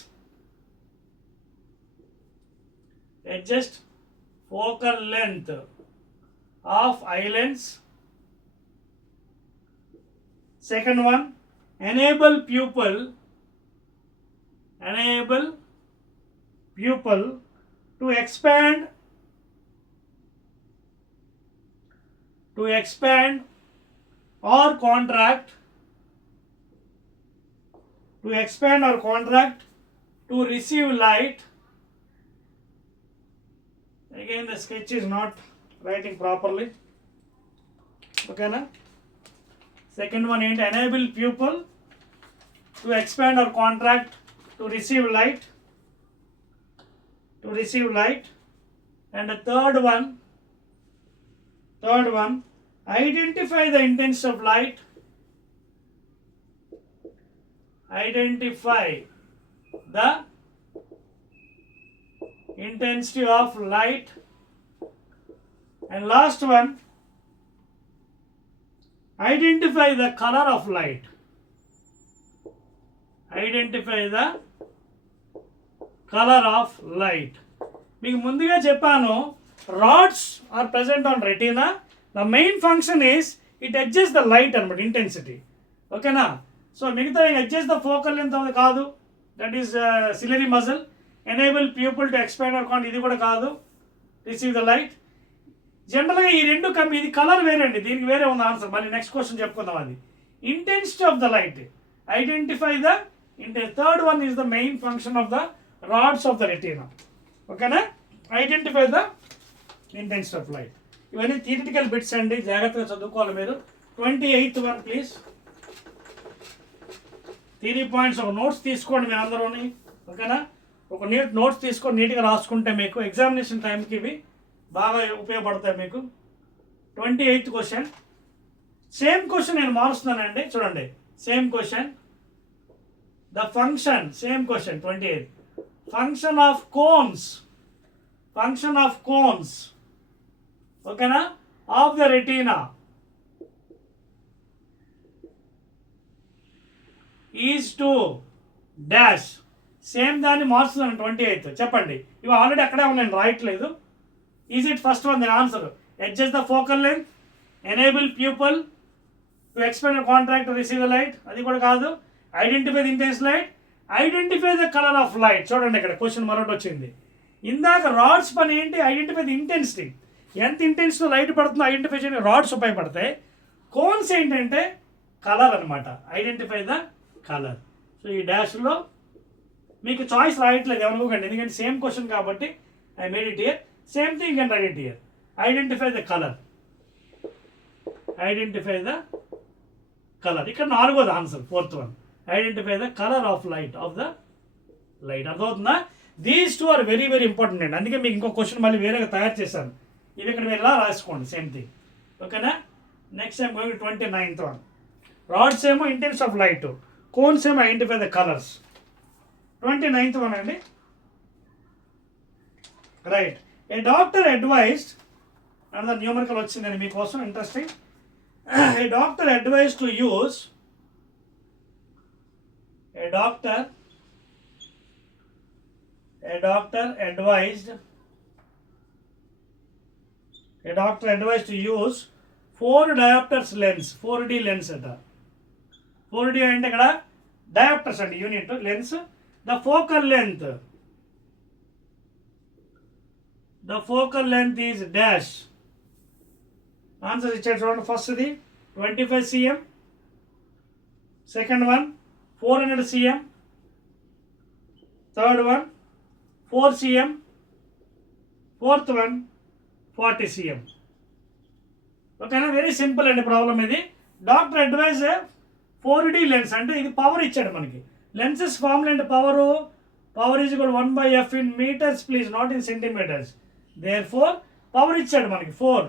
adjust focal length of eye lens. Second one, enable pupil to expand or contract to receive light. Again, the sketch is not writing properly. Okay na? Second one is enable pupil to expand or contract to receive light. And the third one, identify the intensity of light. Identify the intensity of light. And last one, identify the color of light. Identify the color of light. మీకు ముందుగా చెప్పాను, rods are present on retina. The main function is it adjust the light అనమాట, intensity. ఓకేనా? So మిగతా adjust the focal length అది కాదు, that is ciliary muscle. Enable people to expand or can't, ఇది కూడా కాదు. Receive the light. జనరల్గా ఈ రెండు ఇది కలర్ వేరే అండి, దీనికి వేరే ఉంది ఆన్సర్. మళ్ళీ నెక్స్ట్ క్వశ్చన్ చెప్పుకుందాం. అది intensity of the light. Identify the third one is the main function of the rods of the retina. ఓకేనా? Identify the intensity of light. ఇవన్నీ థియరిటికల్ బిట్స్ అండి, జాగ్రత్తగా చదువుకోవాలి మీరు. 28th one please. Theory points ఒక notes తీసుకోండి మీరు అందరూని. ఓకేనా? ఒక నోట్స్ తీసుకొని నీట్గా రాసుకుంటే మీకు ఎగ్జామినేషన్ టైంకి ఇవి బాగా ఉపయోగపడతాయి మీకు. 28th question. సేమ్ క్వశ్చన్ నేను మారుస్తున్నానండి, చూడండి. Same question. The function, same question 28. Function of cones. ఓకేనా? Of the retina is to dash. Same దాన్ని మార్చుతున్నాను 28th. చెప్పండి. ఇవి ఆల్రెడీ అక్కడే ఉన్నాయి, రాయట్లేదు. Is it first one? దీని answer adjust the focal length, enable pupil to expand contract to receive the light, అది కూడా కాదు. Identify the intense light, identify the colour of light. చూడండి ఇక్కడ క్వశ్చన్ మరొకటి వచ్చింది. ఇందాక రాడ్స్ పని ఏంటి? Identify the intensity. ఎంత ఇంటెన్సిటీ లైట్ పడుతుందో ఐడెంటిఫై చేయడానికి రాడ్స్ ఉపయోగపడతాయి. కోన్స్ ఏంటంటే కలర్ అనమాట. Identify the colour. సో ఈ డాష్లో మీకు చాయిస్ రాయట్లేదు, ఏమనుకోకండి, ఎందుకంటే సేమ్ క్వశ్చన్ కాబట్టి I made it here. Same thing can write it here. Identify the colour. ఇక్కడ 4th answer, 4th one. Identify the colour of light, అర్థమవుతుందా? These two are very very important అండి. అందుకే మీకు ఇంకో క్వశ్చన్ మళ్ళీ వేరేగా తయారు చేశాను. ఇవి ఇక్కడ మీరు ఇలా రాసుకోండి, సేమ్ థింగ్. ఓకేనా? Next time 29th one. Rods ఏమో ఇంటెన్స్ ఆఫ్ లైట్, కోన్స్ ఏమో identify the colours. 29th one అండి. Right. A doctor advised, and numerical వచ్చిందండి మీకోసం, interesting. A doctor advised to use a doctor advised to use 4 diopters lens, 4D lens అట. 4D అంటే ఇక్కడ diopters అండి, unit lens. The focal length is dash. Answer ఇచ్చాడు చూడండి. ఫస్ట్ది 25 cm, second one 400 cm, third one 4 cm, fourth one 40 cm. ఓకేనా? Very simple అండి problem ఇది. డాక్టర్ అడ్వైజ్ 4D లెన్స్ అంటే ఇది పవర్ ఇచ్చాడు మనకి. లెన్సెస్ ఫార్ములా అంటే power is equal 1/f in metres please, not in centimetres. There four power ఇచ్చాడు మనకి 4.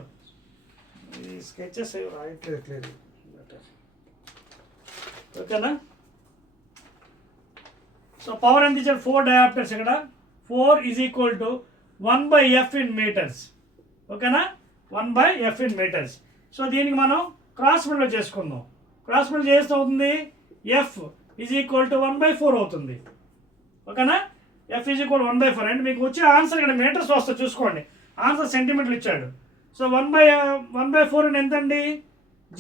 ఈ స్కెచెస్ రాయట్లేదు. ఓకేనా? సో పవర్ ఎంత ఇచ్చాడు? 4 డయాప్టర్స్. ఇక్కడ 4 is equal to 1/f in metres. ఓకేనా? 1/f in metres. సో దీనికి మనం క్రాస్ మల్టిప్లై చేసుకుందాం. క్రాస్ మల్టిప్లై చేస్తే అవుతుంది f ఈజ్ ఈక్వల్ టు 1/4 అవుతుంది. ఓకేనా? F is equal 1/4 అండి. మీకు వచ్చే ఆన్సర్ ఇక్కడ మీటర్స్ వస్తుంది చూసుకోండి. ఆన్సర్ సెంటీమీటర్లు ఇచ్చాడు. సో 1/4 అని ఎంతండి?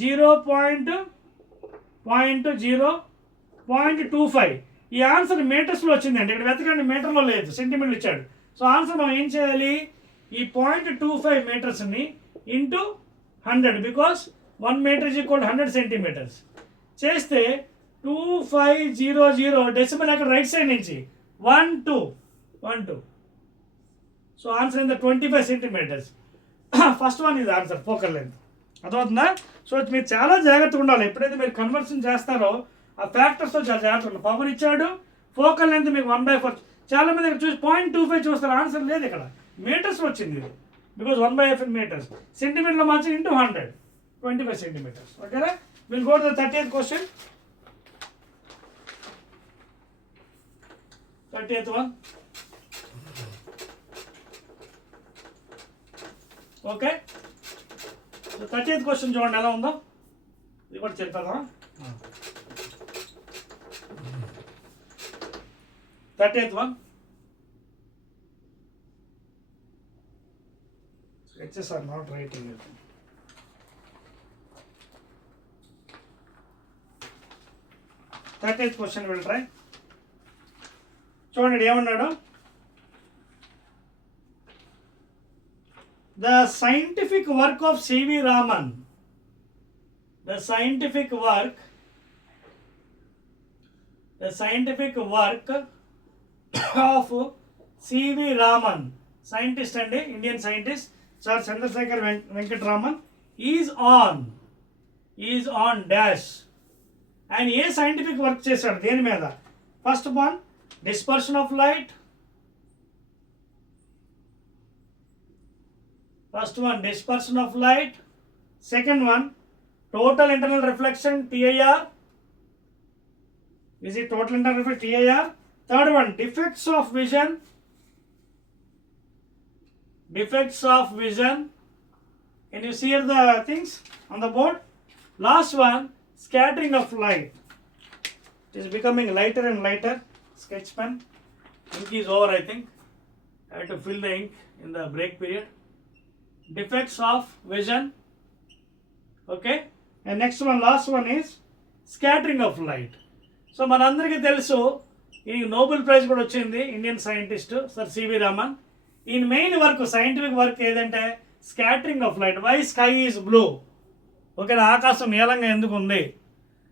0.0.25. ఈ ఆన్సర్ మీటర్స్లో వచ్చిందండి. ఇక్కడ వెతకండి, మీటర్లో లేదు, సెంటీమీటర్లు ఇచ్చాడు. సో ఆన్సర్ మనం ఏం చేయాలి? ఈ 0.25 మీటర్స్ని into 100, because 1 metre is equal 100 centimetres చేస్తే 2500 డెసిమల్ అక్కడ రైట్ సైడ్ నుంచి 12. So answer in the 25 centimetres. First one ఇది ఆన్సర్, ఫోకల్ లెంత్. అర్థమవుతుందా? సో మీరు చాలా జాగ్రత్తగా ఉండాలి. ఎప్పుడైతే మీరు కన్వర్షన్ చేస్తారో ఆ ఫ్యాక్టర్స్తో చాలా జాగ్రత్తగా ఉండాలి. పవర్ ఇచ్చాడు, ఫోకల్ లెంత్ మీకు 1/4. చాలా మంది ఇక్కడ చూసి 0.25 చూస్తారు, ఆన్సర్ లేదు ఇక్కడ, మీటర్స్ వచ్చింది ఇది, బికాస్ 1/4 మీటర్స్. సెంటీమీటర్లో మార్చి ఇంటూ 100, 25 సెంటీమీటర్స్. ఓకేనా? Will go to the 30th question. 30th one. Okay, so 30th question చూడండి ఎలా ఉందో. ఇది కూడా చెప్పాలా? 30th one. Sketches are not writing it. Thirtieth question will try. చూడండి ఏమన్నాడు? The scientific work of C.V. Raman. The scientific work of C.V. Raman, scientist and Indian scientist, Sir Chandrasekhar Venkat Raman, is on dash. And A scientific work చేశాడు దేని మీద? First one dispersion of light. Second one total internal reflection TIR. Is it total internal reflection TIR? Third one defects of vision. Can you see here the things on the board? Last one scattering of light. It is becoming lighter and lighter. Sketch pen ink is over, I think. I have to fill the ink in the break period. Defects of vision. Okay, and next one, last one is scattering of light. So మనందరికీ తెలుసు ఈ Nobel prize కూడా వచ్చింది Indian scientist sir C V Raman. ఈయన main work, scientific work ఏదంటే scattering of light. Why sky is blue? ఓకేనా, ఆకాశం నీలంగా ఎందుకు ఉంది?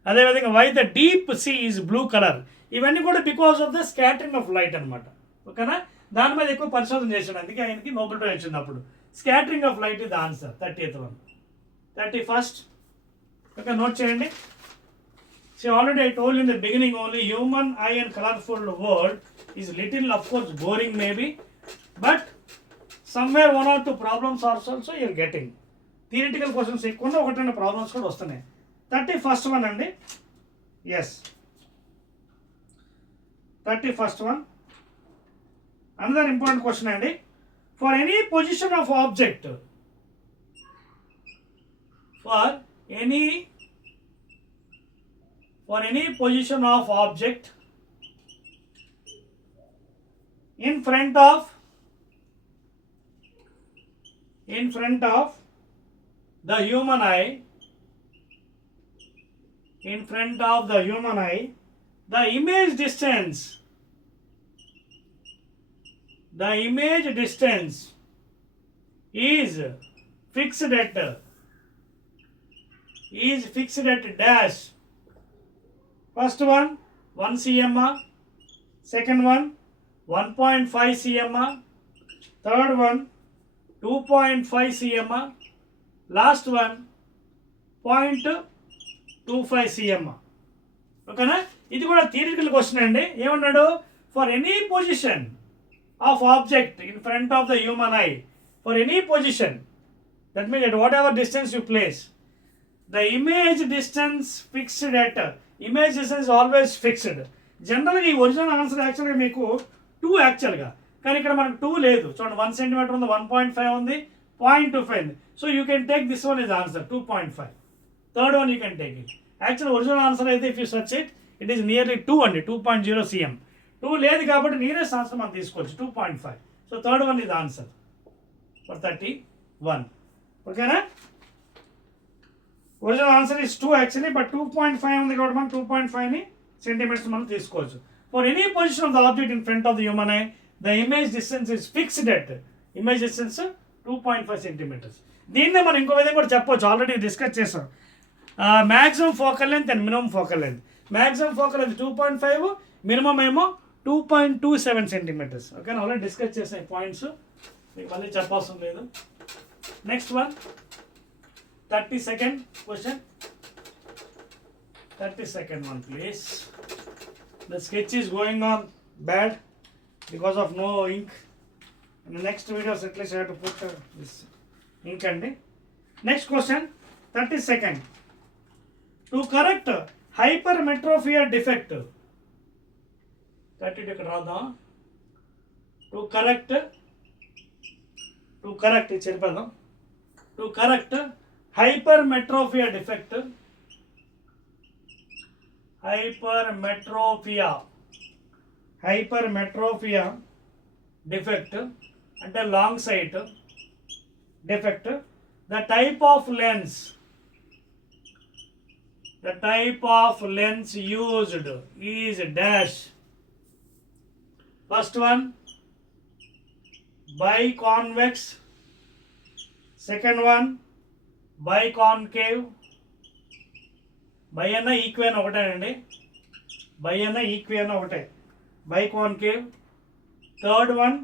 అదేవిధంగా why the deep sea is blue colour. ఇవన్నీ కూడా because of the scattering of light అనమాట. ఓకేనా, దాని మీద ఎక్కువ పరిశోధన చేశాడు, అందుకే ఆయనకి నోబెల్ ప్రైజ్ వచ్చింది అప్పుడు. స్కాటరింగ్ ఆఫ్ లైట్ ఇది answer. 30th one. 31st. Okay, note చేయండి. So already I told you in the beginning only, human eye and colorful world is little, of course, boring maybe, but somewhere 1 or 2 problems are also you're getting. Theoretical questions ఎక్కువ, 1-2 problems కూడా వస్తున్నాయి. 31st one అండి. Yes, 31st one. Another important question అండి. For any position of object, for any position of object in front of the human eye, the image distance is fixed at dash. First one 1 cm, second one 1.5 cm, third one 2.5 cm, last one 0.25 cm. ఓకేనా, ఇది కూడా theoretical question అండి. ఏమన్నాడు? For any position of object in front of the human eye, for any position, that means at whatever distance you place, the image distance fixed at, image distance is always fixed. జనరల్గా ఈ original answer యాక్చువల్గా మీకు 2 యాక్చువల్గా, కానీ ఇక్కడ మనకు 2 లేదు. చూడండి 1 cm ఉంది, 1.5 ఉంది, 0.25 ఉంది. So you can take this one is answer 2.5. Third one you can take it. Actual original answer అయితే if you search it is nearly 2 అండి, 2.0 cm. 2 లేదు కాబట్టి నియరెస్ట్ ఆన్సర్ మనం తీసుకోవచ్చు 2.5. సో థర్డ్ వన్ ఇది ఆన్సర్ ఫర్ 31. ఓకేనా? Original answer is 2 actually, but 2.5 ఉంది కాబట్టి మనం 2.5ని సెంటీమీటర్స్ మనం తీసుకోవచ్చు. For any position of the object in front of the human eye the image distance is fixed at image distance 2.5 centimetres. దీన్నే మనం ఇంకో విధంగా కూడా చెప్పవచ్చు, ఆల్రెడీ డిస్కస్ చేసాం. Maximum focal length and minimum focal length. Maximum focal length 2.5, minimum ఏమో 2.27 సెంటీమీటర్స్. ఓకేనా? Already discuss చేసాయి పాయింట్స్, మీకు మళ్ళీ చెప్పవసరం లేదు. Next one 32nd question. 32nd one please. The sketch is going on bad because of no ink. In the next videos at least I have to put this ink and next question 32nd. To correct hypermetropia defect. 32 ఇక్కడ రాద్దాం. To correct ఇది చెప్పేద్దాం. To correct hypermetropia defect. hypermetropia defect అంటే long sight defect. The type of lens used is dash. First one biconvex, second one biconcave. Bi అన్న ఈక్వేన్ ఒకటేనండి, bi అన్న ఈక్వేన్ ఒకటే, biconcave. Third one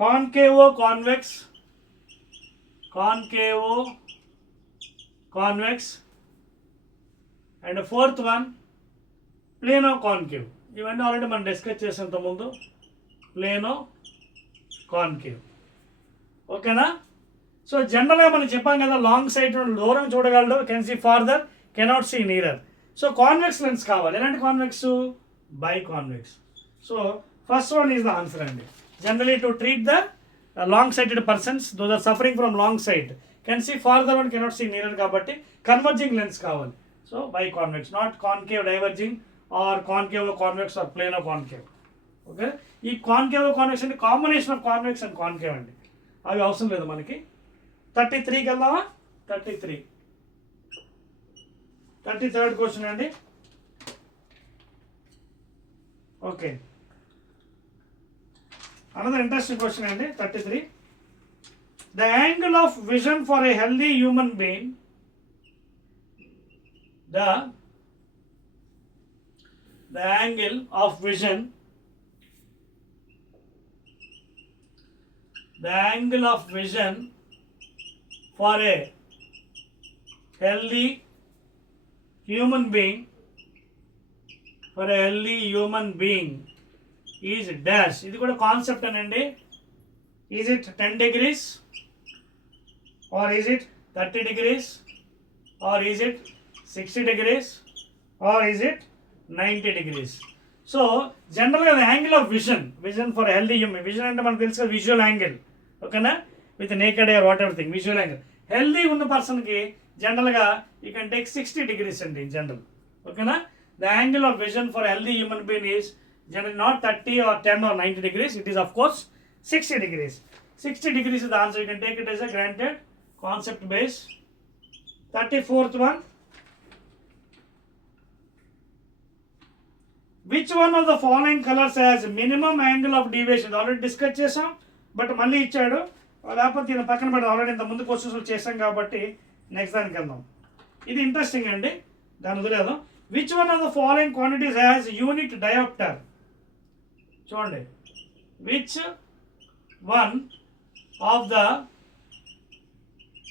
concavo convex and fourth one plano concave. ఇవన్నీ already మనం discuss చేసేంత ముందు ప్లేనో కాన్కేవ్. ఓకేనా? సో జనరల్గా మనం చెప్పాం కదా, లాంగ్ సైట్ దూరం చూడగలడు, can see farther, cannot see nearer. So convex lens కావాలి. ఎలాంటి convex? Biconvex. So first one is the answer అండి. Generally to treat the long sighted persons, those are suffering from long sight, can see farther one, cannot see nearer, కాబట్టి converging lens కావాలి. So biconvex, not concave diverging or concave convex or plano concave. Okay? ఈ concave convex అంటే combination of convex and concave అండి, అవి అవసరం లేదు మనకి. 33కి వెళ్దామా? 33rd క్వశ్చన్ అండి. ఓకే, అనదర్ ఇంట్రెస్టింగ్ క్వశ్చన్ అండి. 33. The angle of vision for a healthy human being, the angle of vision for a healthy human being is dash. ఇది కూడా కాన్సెప్ట్ అనండి. Is it 10 degrees or is it 30 degrees or is it 60 degrees or is it 90 degrees? So జనరల్గా the angle of vision for healthy human, vision అంటే మనకు తెలుసు visual angle. ఓకేనా? With naked air what ever thing, visual angle. Healthy ఉన్న పర్సన్కి జనరల్గా you can take 60 degrees అండి in general. ఓకేనా? The angle of vision for healthy human being is generally not 30 or 10 or 90 degrees, it is of course 60 degrees. 60 degrees is the answer, you can take it as a granted concept base. 34th one, which one of the following colors has minimum angle of deviation? Already discuss చేసాం, బట్ మళ్ళీ ఇచ్చాడు, లేకపోతే దీని పక్కన పెడదాం. ఆల్రెడీ ఇంత ముందు క్వశ్చన్స్ చేసాం కాబట్టి నెక్స్ట్ దానికి వెళ్దాం. ఇది ఇంట్రెస్టింగ్ అండి, దాని వదిలేదాం. Which one of the following quantities has unit dioptre? చూడండి, which one of the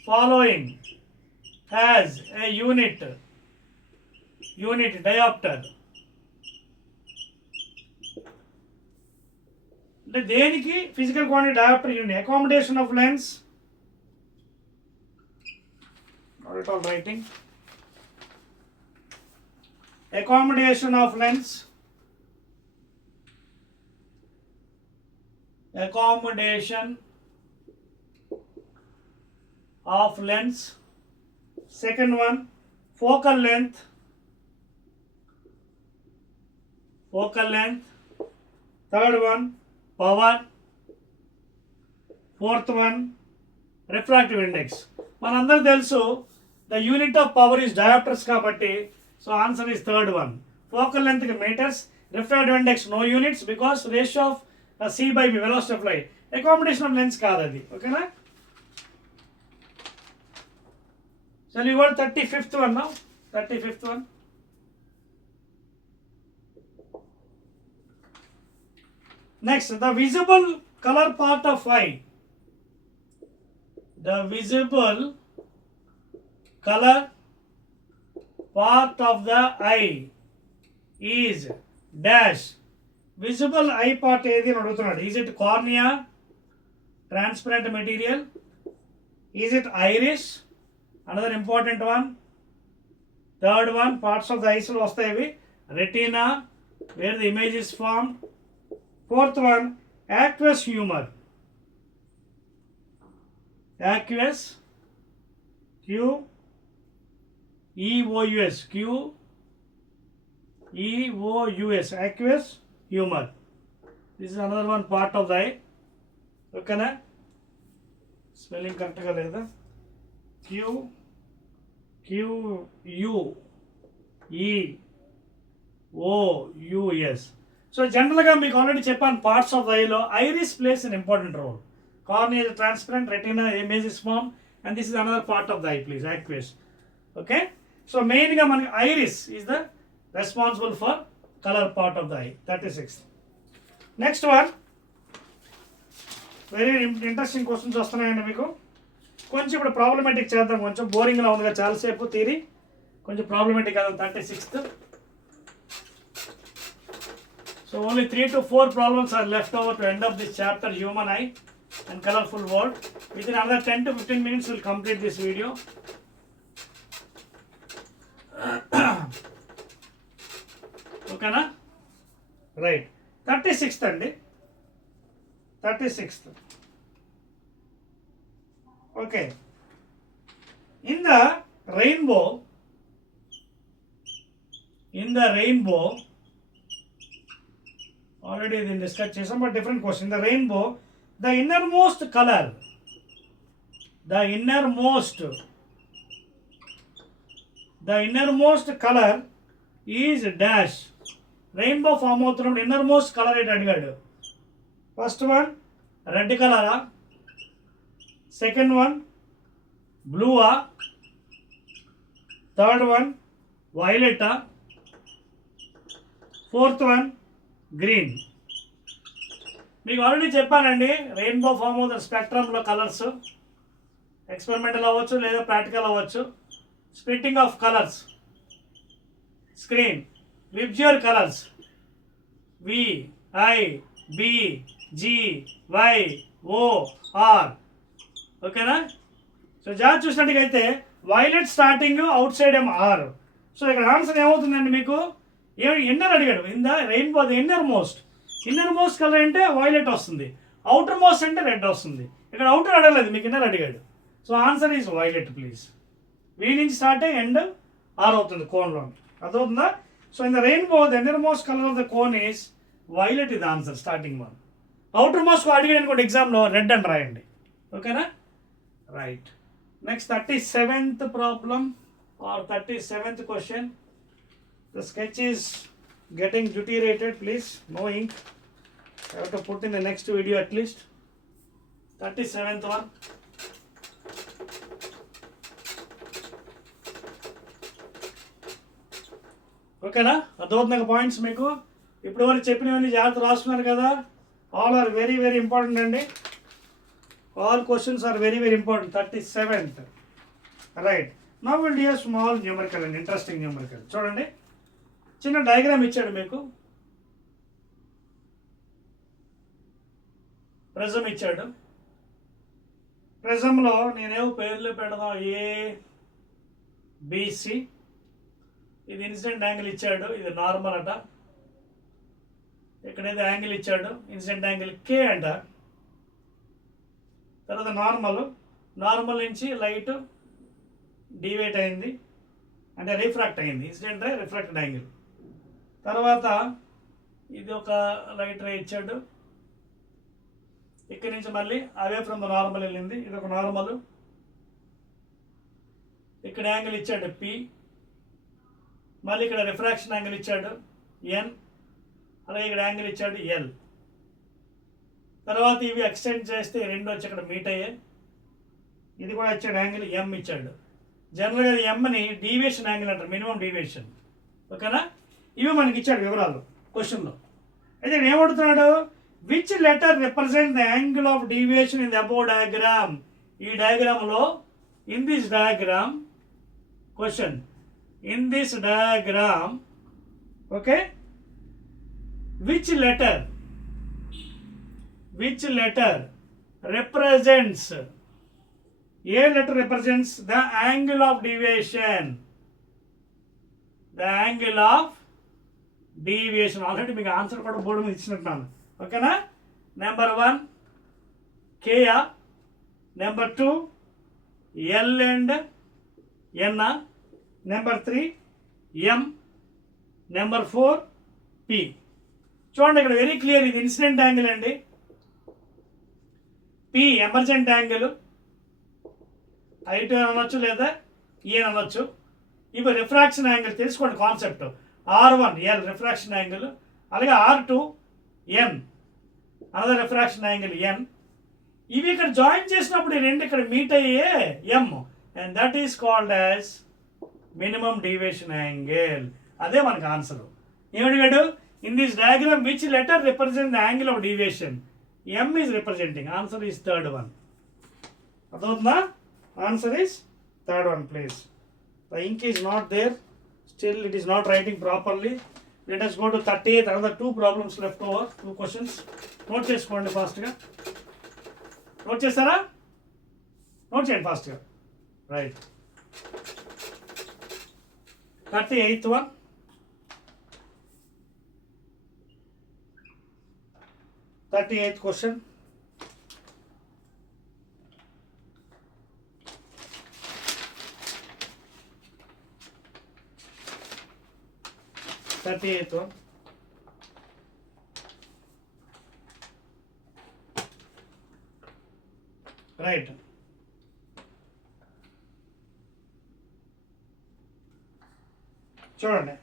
following has a unit dioptre? అంటే దేనికి physical quantity dioptre unit? Accommodation of lens, not at all writing, accommodation of lens, second one focal length, third one power, fourth one refractive index. మనందరూ తెలుసు the unit of power is dioptres కాబట్టి so answer is third one. Focal length metres, refractive index no units because ratio of C by V velocity of light. Accommodation of lens కాదు అది. ఓకేనా? So you got 35th one now. 35th one. Next, the visible color part of eye. The visible color part of the eye is dash. Visible eye part ఏది అని అడుగుతున్నాడు. Is it cornea, transparent material? Is it iris? Another important one. Third one, parts of the eyes lo vastayi, retina where the image is formed. Fourth one, aqueous humor. Aqueous, Q E O U S, Q E O U S, aqueous humor. This is another one part of the eye. Okay na? Spelling correct ga leda? Q U E O U S. So generally మీకు already చెప్పాను parts of ఐలో iris plays an important role. Cornea is transparent, retina image is formed and this is another part of the eye please, aqueous. Okay, so main గా మనకి iris is the responsible for color part of the eye. 36th. Next one, very interesting questions వస్తున్నాయండి మీకు. కొంచెం ఇప్పుడు ప్రాబ్లమేటిక్ చేద్దాం, కొంచెం బోరింగ్గా ఉందిగా చాలాసేపు థియరీ, కొంచెం ప్రాబ్లమేటిక్ కదా. 36th. So only 3 to 4 problems are left over to end up this chapter, human eye and colorful world. Within another 10 to 15 minutes we'll complete this video. Okay na? Right. 36th అండి. 36th. Okay, in the rainbow, already we discussed chesam but different question. The rainbow, the innermost color is dash. Rainbow form అవుతున్నప్పుడు innermost color ఏంటి అడిగాడు. First one red color, second one blue, third one violet, fourth one green. మీకు ఆల్రెడీ చెప్పానండి rainbow form అవుతున్న స్పెక్ట్రమ్లో colours experimental అవ్వచ్చు లేదా ప్రాక్టికల్ అవ్వచ్చు. Splitting of colours, screen, VIBGYOR colours V I B G Y O R. ఓకేనా? So జాగ్రత్త చూసినట్టుగైతే వైలెట్ స్టార్టింగ్ అవుట్ సైడ్ ఏమో ఆర్. సో ఇక్కడ ఆన్సర్ ఏమవుతుందండి మీకు ఇన్నర్ అడిగాడు. In the rainbow the innermost colour అంటే వైలెట్ వస్తుంది, అవుటర్ మోస్ట్ అంటే రెడ్ వస్తుంది. ఇక్కడ అవుటర్ అడగలేదు, మీకు ఇన్నర్ అడిగాడు. So answer is violet please. V నుంచి స్టార్ట్ అయ్యి ఎండ్ ఆర్ అవుతుంది కోన్లో. అదవుతుందా? So in the rainbow the innermost colour of the cone is violet. ఇది answer starting one. Outermost అడిగాడు అనుకోండి ఎగ్జామ్లో రెడ్ అని రాయండి. ఓకేనా? Right. Next 37th problem or 37th question. The sketch is getting deteriorated please. No ink. I have to put in the next video at least. 37th one. ఓకేనా? అర్థమవుతున్నాయి పాయింట్స్ మీకు. ఇప్పుడు వరకు చెప్పినవన్నీ జాగ్రత్త రాస్తున్నారు కదా. All are very very important అండి. All questions are very very important. 37th. Right. Now we'll do a small numerical and interesting numerical. చూడండి, చిన్న డయాగ్రామ్ ఇచ్చాడు మీకు. ప్రిజం ఇచ్చాడు. ప్రిజంలో నేనేమో పేర్లు పెడదాం, ఏ బిసి. ఇది ఇన్సిడెంట్ యాంగిల్ ఇచ్చాడు, ఇది నార్మల్ అట. ఇక్కడైతే యాంగిల్ ఇచ్చాడు, ఇన్సిడెంట్ యాంగిల్ కే అంట. తర్వాత నార్మల్ నుంచి లైట్ డివేట్ అయింది అంటే రిఫ్రాక్ట్ అయింది, ఇన్సిడెంట్ రిఫ్రాక్టెడ్ యాంగిల్. తర్వాత ఇది ఒక లైట్ రే ఇచ్చాడు. ఇక్కడి నుంచి మళ్ళీ అవే ఫ్రమ్ ద నార్మల్ వెళ్ళింది. ఇది ఒక నార్మల్. ఇక్కడ యాంగిల్ ఇచ్చాడు పి. మళ్ళీ ఇక్కడ రిఫ్రాక్షన్ యాంగిల్ ఇచ్చాడు ఎన్. అలాగే ఇక్కడ యాంగిల్ ఇచ్చాడు ఎల్. తర్వాత ఇవి ఎక్స్టెండ్ చేస్తే రెండు వచ్చి ఇక్కడ మీట్ అయ్యాయి. ఇది కూడా ఇచ్చాడు యాంగిల్ ఎం ఇచ్చాడు. జనరల్గా ఎంని డీవియేషన్ యాంగిల్ అంటారు, మినిమం డీవియేషన్. ఓకేనా? ఇవి మనకి ఇచ్చాడు వివరాలు క్వశ్చన్లో. అయితే ఇక్కడ ఏమడుతున్నాడు, which letter represent the angle of deviation in the above diagram. ఈ డయాగ్రామ్లో in this diagram question, in this diagram okay, which letter represents, a letter represents the angle of deviation, the angle of deviation. Already మీకు answer కూడా board మీద ఇచ్చినట్టున్నాను. ఓకేనా? Number 1 కేయా, number 2 L and N, number 3 M, number 4 P. చూడండి ఇక్కడ very clear, ఇది incident angle అండి. పి ఎమర్జెంట్ యాంగిల్, ఐ2 అనొచ్చు లేదా ఈఎన్ అనొచ్చు. ఇవి రిఫ్రాక్షన్ యాంగిల్ తెలుసుకోండి concept. R1 L refraction angle, అలాగే R2 N another refraction angle N. ఇవి ఇక్కడ జాయిన్ చేసినప్పుడు ఈ రెండు ఇక్కడ మీట్ అయ్యే M, and that is called as minimum deviation angle. అదే మనకు ఆన్సర్. ఏమడిగాడు, in this diagram which letter represents the angle of deviation? M is representing. Answer is third one. Adotna? Answer is third one, please. The ink is not there. Still it is not writing properly. Let us go to 38th. Another 2 problems left over. 2 questions. Note cheskondi fast ga. Note chesara? Note cheyandi fast ga. Right. 38th one. 38th question. one. Right. చూడండి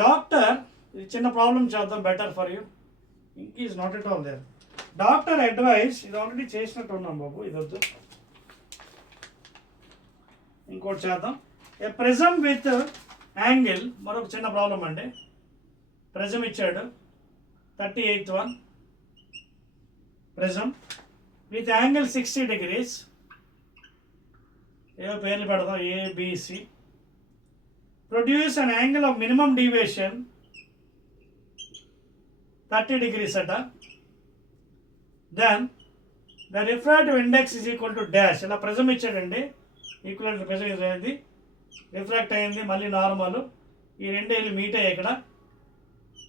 డాక్టర్, ఇది చిన్న ప్రాబ్లం చేద్దాం better for you. ink is not at all there. Doctor advice, ఇది ఆల్రెడీ చేసినట్టు ఉన్నాం బాబు, ఇది వద్దు, ఇంకోటి చేద్దాం. ఏ ప్రిజమ్ విత్ యాంగిల్, మరొక చిన్న ప్రాబ్లం అండి. ప్రిజమ్ ఇచ్చాడు 38th one. Prism with angle 60 degrees, ఏవో పేర్లు పెడదాం, A B C. Produce an angle of minimum deviation 30 degrees at a, then the refractive index is equal to dash. ఇలా ప్రిజమ్ ఇచ్చాడండి, ఈక్వల్ ప్రిజమ్ ఇది రిఫ్రాక్ట్ అయింది, మళ్ళీ నార్మల్. ఈ రెండు వీళ్ళు మీట్ అయ్యాయి. ఇక్కడ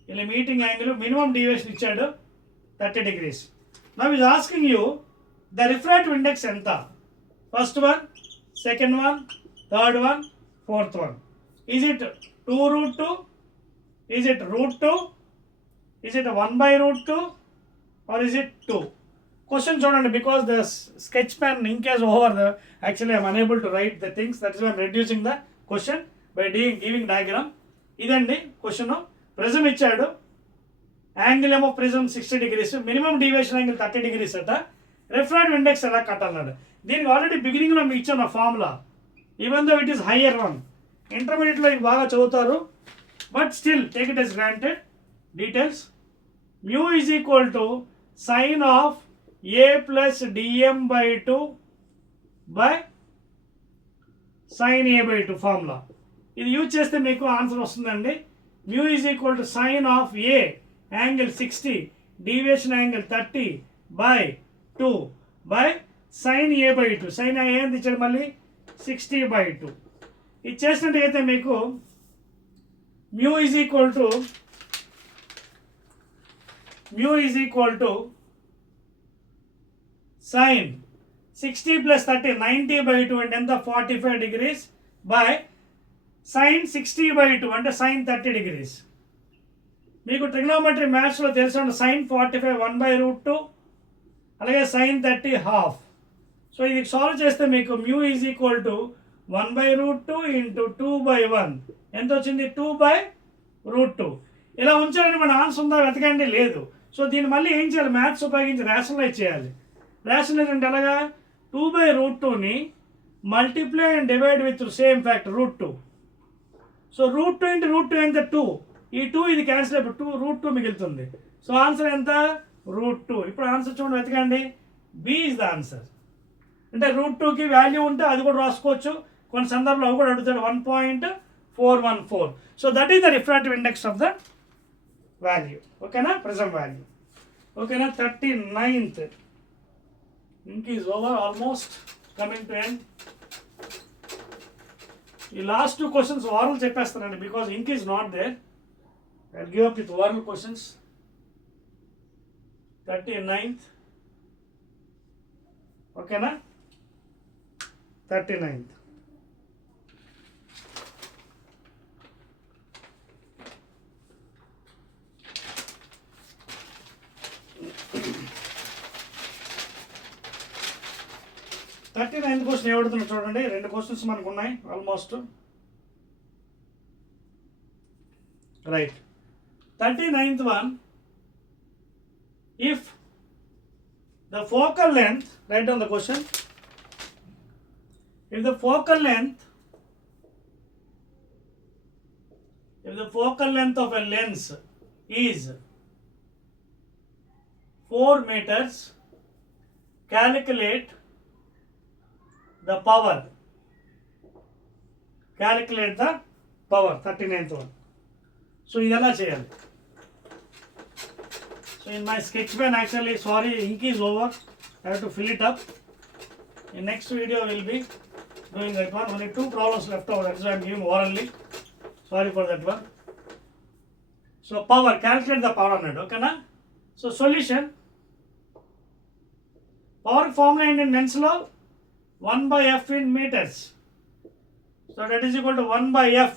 వీళ్ళ మీటింగ్ యాంగిల్ మినిమం డీవియేషన్ ఇచ్చాడు 30 degrees. Now is asking you the refractive index ఎంత. First one, second one, third one, fourth one. Is it 2√2? Is it √2? Is it 1/√2 or is it 2? Question చూడండి, because the sketch pen ink is over the, actually I am unable to write the things, that is why I am reducing the question by giving diagram. ఇదండి question. Prism ఇచ్చాడు, angle ఏమో prism 60 degrees, minimum deviation angle 30 degrees అట. Refractive index ఎలా కట్టాలన్నాడు. దీనికి already బిగినింగ్లో మీకు ఇచ్చిన formula, even though it is higher one. ఇంటర్మీడియట్లో ఇది బాగా చదువుతారు, but still take it as granted. Details, mu is equal to sine of a plus dm by 2 by sine a by 2 ఫార్ములా. ఇది యూజ్ చేస్తే మీకు ఆన్సర్ వస్తుందండి. mu is equal to sine of a angle 60, deviation angle 30 by 2 by sine a by 2. sine a ఎంత ఇచ్చాడు మళ్ళీ 60/2. ఇది చేసినట్టయితే మీకు mu is equal to sine 60 plus 30 90/2 అంటే ఎంత 45 degrees by sine 60/2 అంటే sine 30 degrees. మీకు ట్రిగ్నోమెట్రీ మ్యాథ్స్లో తెలిసిన sin 45 1/√2 అలాగే sin 30 హాఫ్. సో ఇది సాల్వ్ చేస్తే మీకు μ ఈజ్ ఈక్వల్ టు 1/√2 ఇంటూ 2/1 ఎంత వచ్చింది 2/√2. ఇలా ఉంచాలని మన ఆన్సర్ ఉందా వెతకండి, లేదు. సో దీన్ని మళ్ళీ ఏం చేయాలి, మ్యాథ్స్ ఉపయోగించి రేషనలైజ్ చేయాలి. రేషనలైజ్ అంటే ఎలాగా, 2/√2ని multiply and divide with same factor √2. So √2 into √2 ఎంత 2, ఈ 2 ఇది క్యాన్సిల్ అయిపోయి √2 మిగులుతుంది. సో ఆన్సర్ ఎంత √2. ఇప్పుడు ఆన్సర్ చూడండి వెతకండి, బి ఈజ్ ద ఆన్సర్. అంటే √2కి వాల్యూ ఉంటే అది కూడా రాసుకోవచ్చు, కొన్ని సందర్భంలో అవి కూడా అడుగుతాడు 1.414. So that is the refractive index of the value. ఓకేనా, ప్రెజెంట్ వాల్యూ. ఓకేనా, 39th ink is over, almost coming to end. ఈ లాస్ట్ 2 క్వశ్చన్స్ ఓరల్ చెప్పేస్తానండి, because ink is not there. I'll give up with oral questions. 39th. Okay na? 39th. Question ఏమడుతున్నా చూడండి, 2 questions మనకు ఉన్నాయి almost. Right, 39th one, if the focal length, write down the question, if the focal length of a lens is 4 meters, calculate the power. Calculate the power, 39th one. So ఇది ఎలా చేయాలి? So in my sketch pen, actually, sorry, ink is over. I have to fill it up. In next video, we will be doing that one. Only 2 problems left over. That's why I am giving orally. Sorry for that one. So power, calculate the power on it. Okay na? So solution. Power formula in lens law 1/f in meters. So that is equal to 1/f.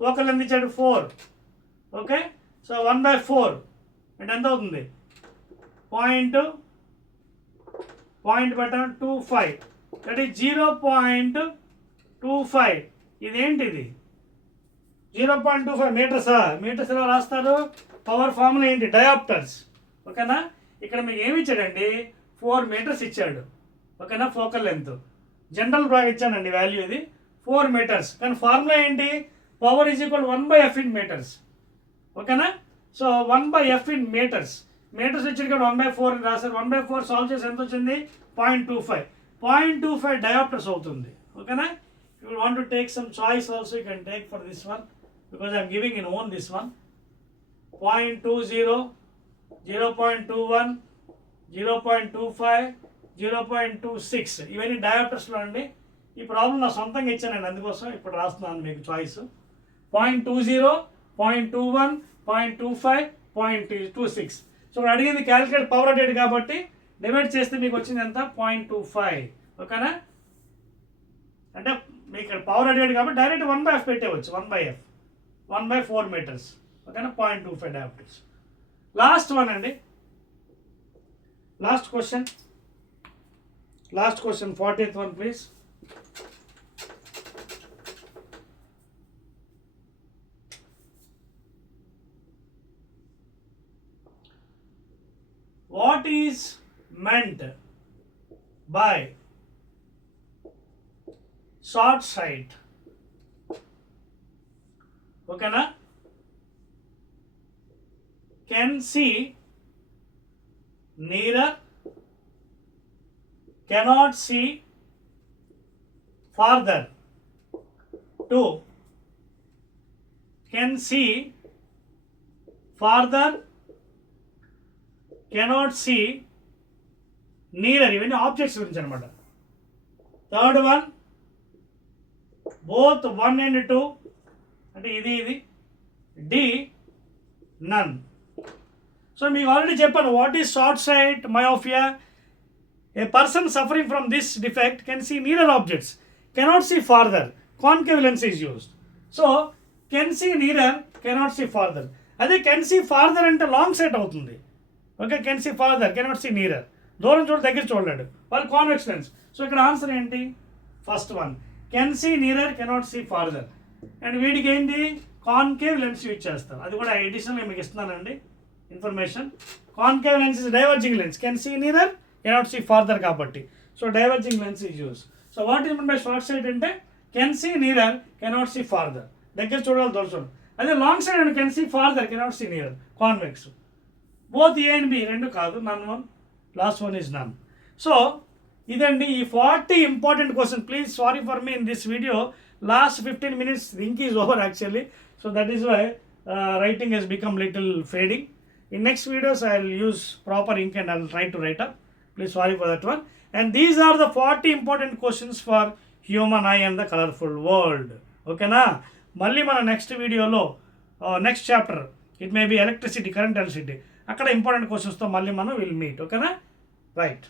Focal length ఇచ్చాడు 4. Okay, so 1/4 అంటే ఎంత అవుతుంది, point button 25, that is 0.25. ఇదేంటిది 0.25 మీటర్సా? Metres ఎలా రాస్తారు? Power formula ఏంటి, dioptres. ఓకేనా, ఇక్కడ మీకు ఏమి ఇచ్చాడండి, 4 meters ఇచ్చాడు. ఓకేనా, ఫోకల్ లెంత్ జనరల్ డ్రా ఇచ్చానండి వాల్యూ, ఇది 4 meters. కానీ ఫార్ములా ఏంటి, power is equal 1/f in metres. ఓకేనా, so 1/f in metres. Metres వచ్చి ఇక్కడ 1/4 అని రాశారు. 1/4 సాల్వ్ చేసి ఎంత వచ్చింది, 0.25 డయాప్టర్స్ అవుతుంది. ఓకేనా, if you want to take some choice also, you can take for this one, because I am giving in own this one. 0.20, 0.21, 0.25, 0.26 ఇవన్నీ డయాప్టర్స్లో అండి. ఈ ప్రాబ్లం నా సొంతంగా ఇచ్చానండి, అందుకోసం ఇప్పుడు రాస్తున్నాను మీకు చాయిస్. 0.20, 0.21, 0.25, 0.26. సో అడిగింది క్యాలిక్యులేట్ పవర్ అటెడ్ కాబట్టి డివైడ్ చేస్తే మీకు వచ్చింది ఎంత, 0.25. ఓకేనా, అంటే మీకు ఇక్కడ పవర్ అటెడ్ కాబట్టి డైరెక్ట్ 1/f పెట్టేవచ్చు. 1/f 1/4 meters. ఓకేనా, 0.25 డయాప్టర్స్. లాస్ట్ వన్ అండి, last question 40th one please. What is meant by short sight? Okay na? Can see nearer, cannot see farther. 2, can see farther, cannot see nearer. ఇవన్నీ ఆబ్జెక్ట్స్ గురించి అనమాట. థర్డ్ వన్, బోత్ 1 and 2 అంటే ఇది D none. So మీకు already చెప్పాను, what is short site myopia. A person suffering from this defect can see nearer objects, cannot see farther. Concave lens is used. So, can see nearer, cannot see farther. అదే can see farther అంటే long sight అవుతుంది. Okay, can see farther, cannot see nearer, దూరం దగ్గర చూడలేడు, వాళ్ళు convex lens. So ఇక్కడ answer ఏంటి? First one, can see nearer cannot see farther. And వీడికి ఏంటి? కాన్కేవ్ లెన్స్ యూజ్ చేస్తారు. అది కూడా ఎడిషనల్గా మీకు ఇస్తున్నానండి information. Concave lens is diverging lens, can see nearer cannot see farther కాబట్టి. So diverging lens is use. So what is mean by short sight అంటే can see nearer cannot see farther, దగ్గర చూడాలి దూరం చూడాలి. అదే long side and can see farther cannot see nearer, convex. Both A and B రెండు కాదు, none one, last one is none. So ఇదండి ఈ 40 important question. Please sorry for me in this video, last 15 minutes ink is over actually, so that is why writing has become little fading. In next videos I will use proper ink and I will try to write up. Please sorry for that one. And these are the 40 important questions for human eye and the colorful world. Okay na? Malli mana next video lo next chapter, it may be electricity, current electricity, akkada important questions tho malli mana will meet. Okay na? Right.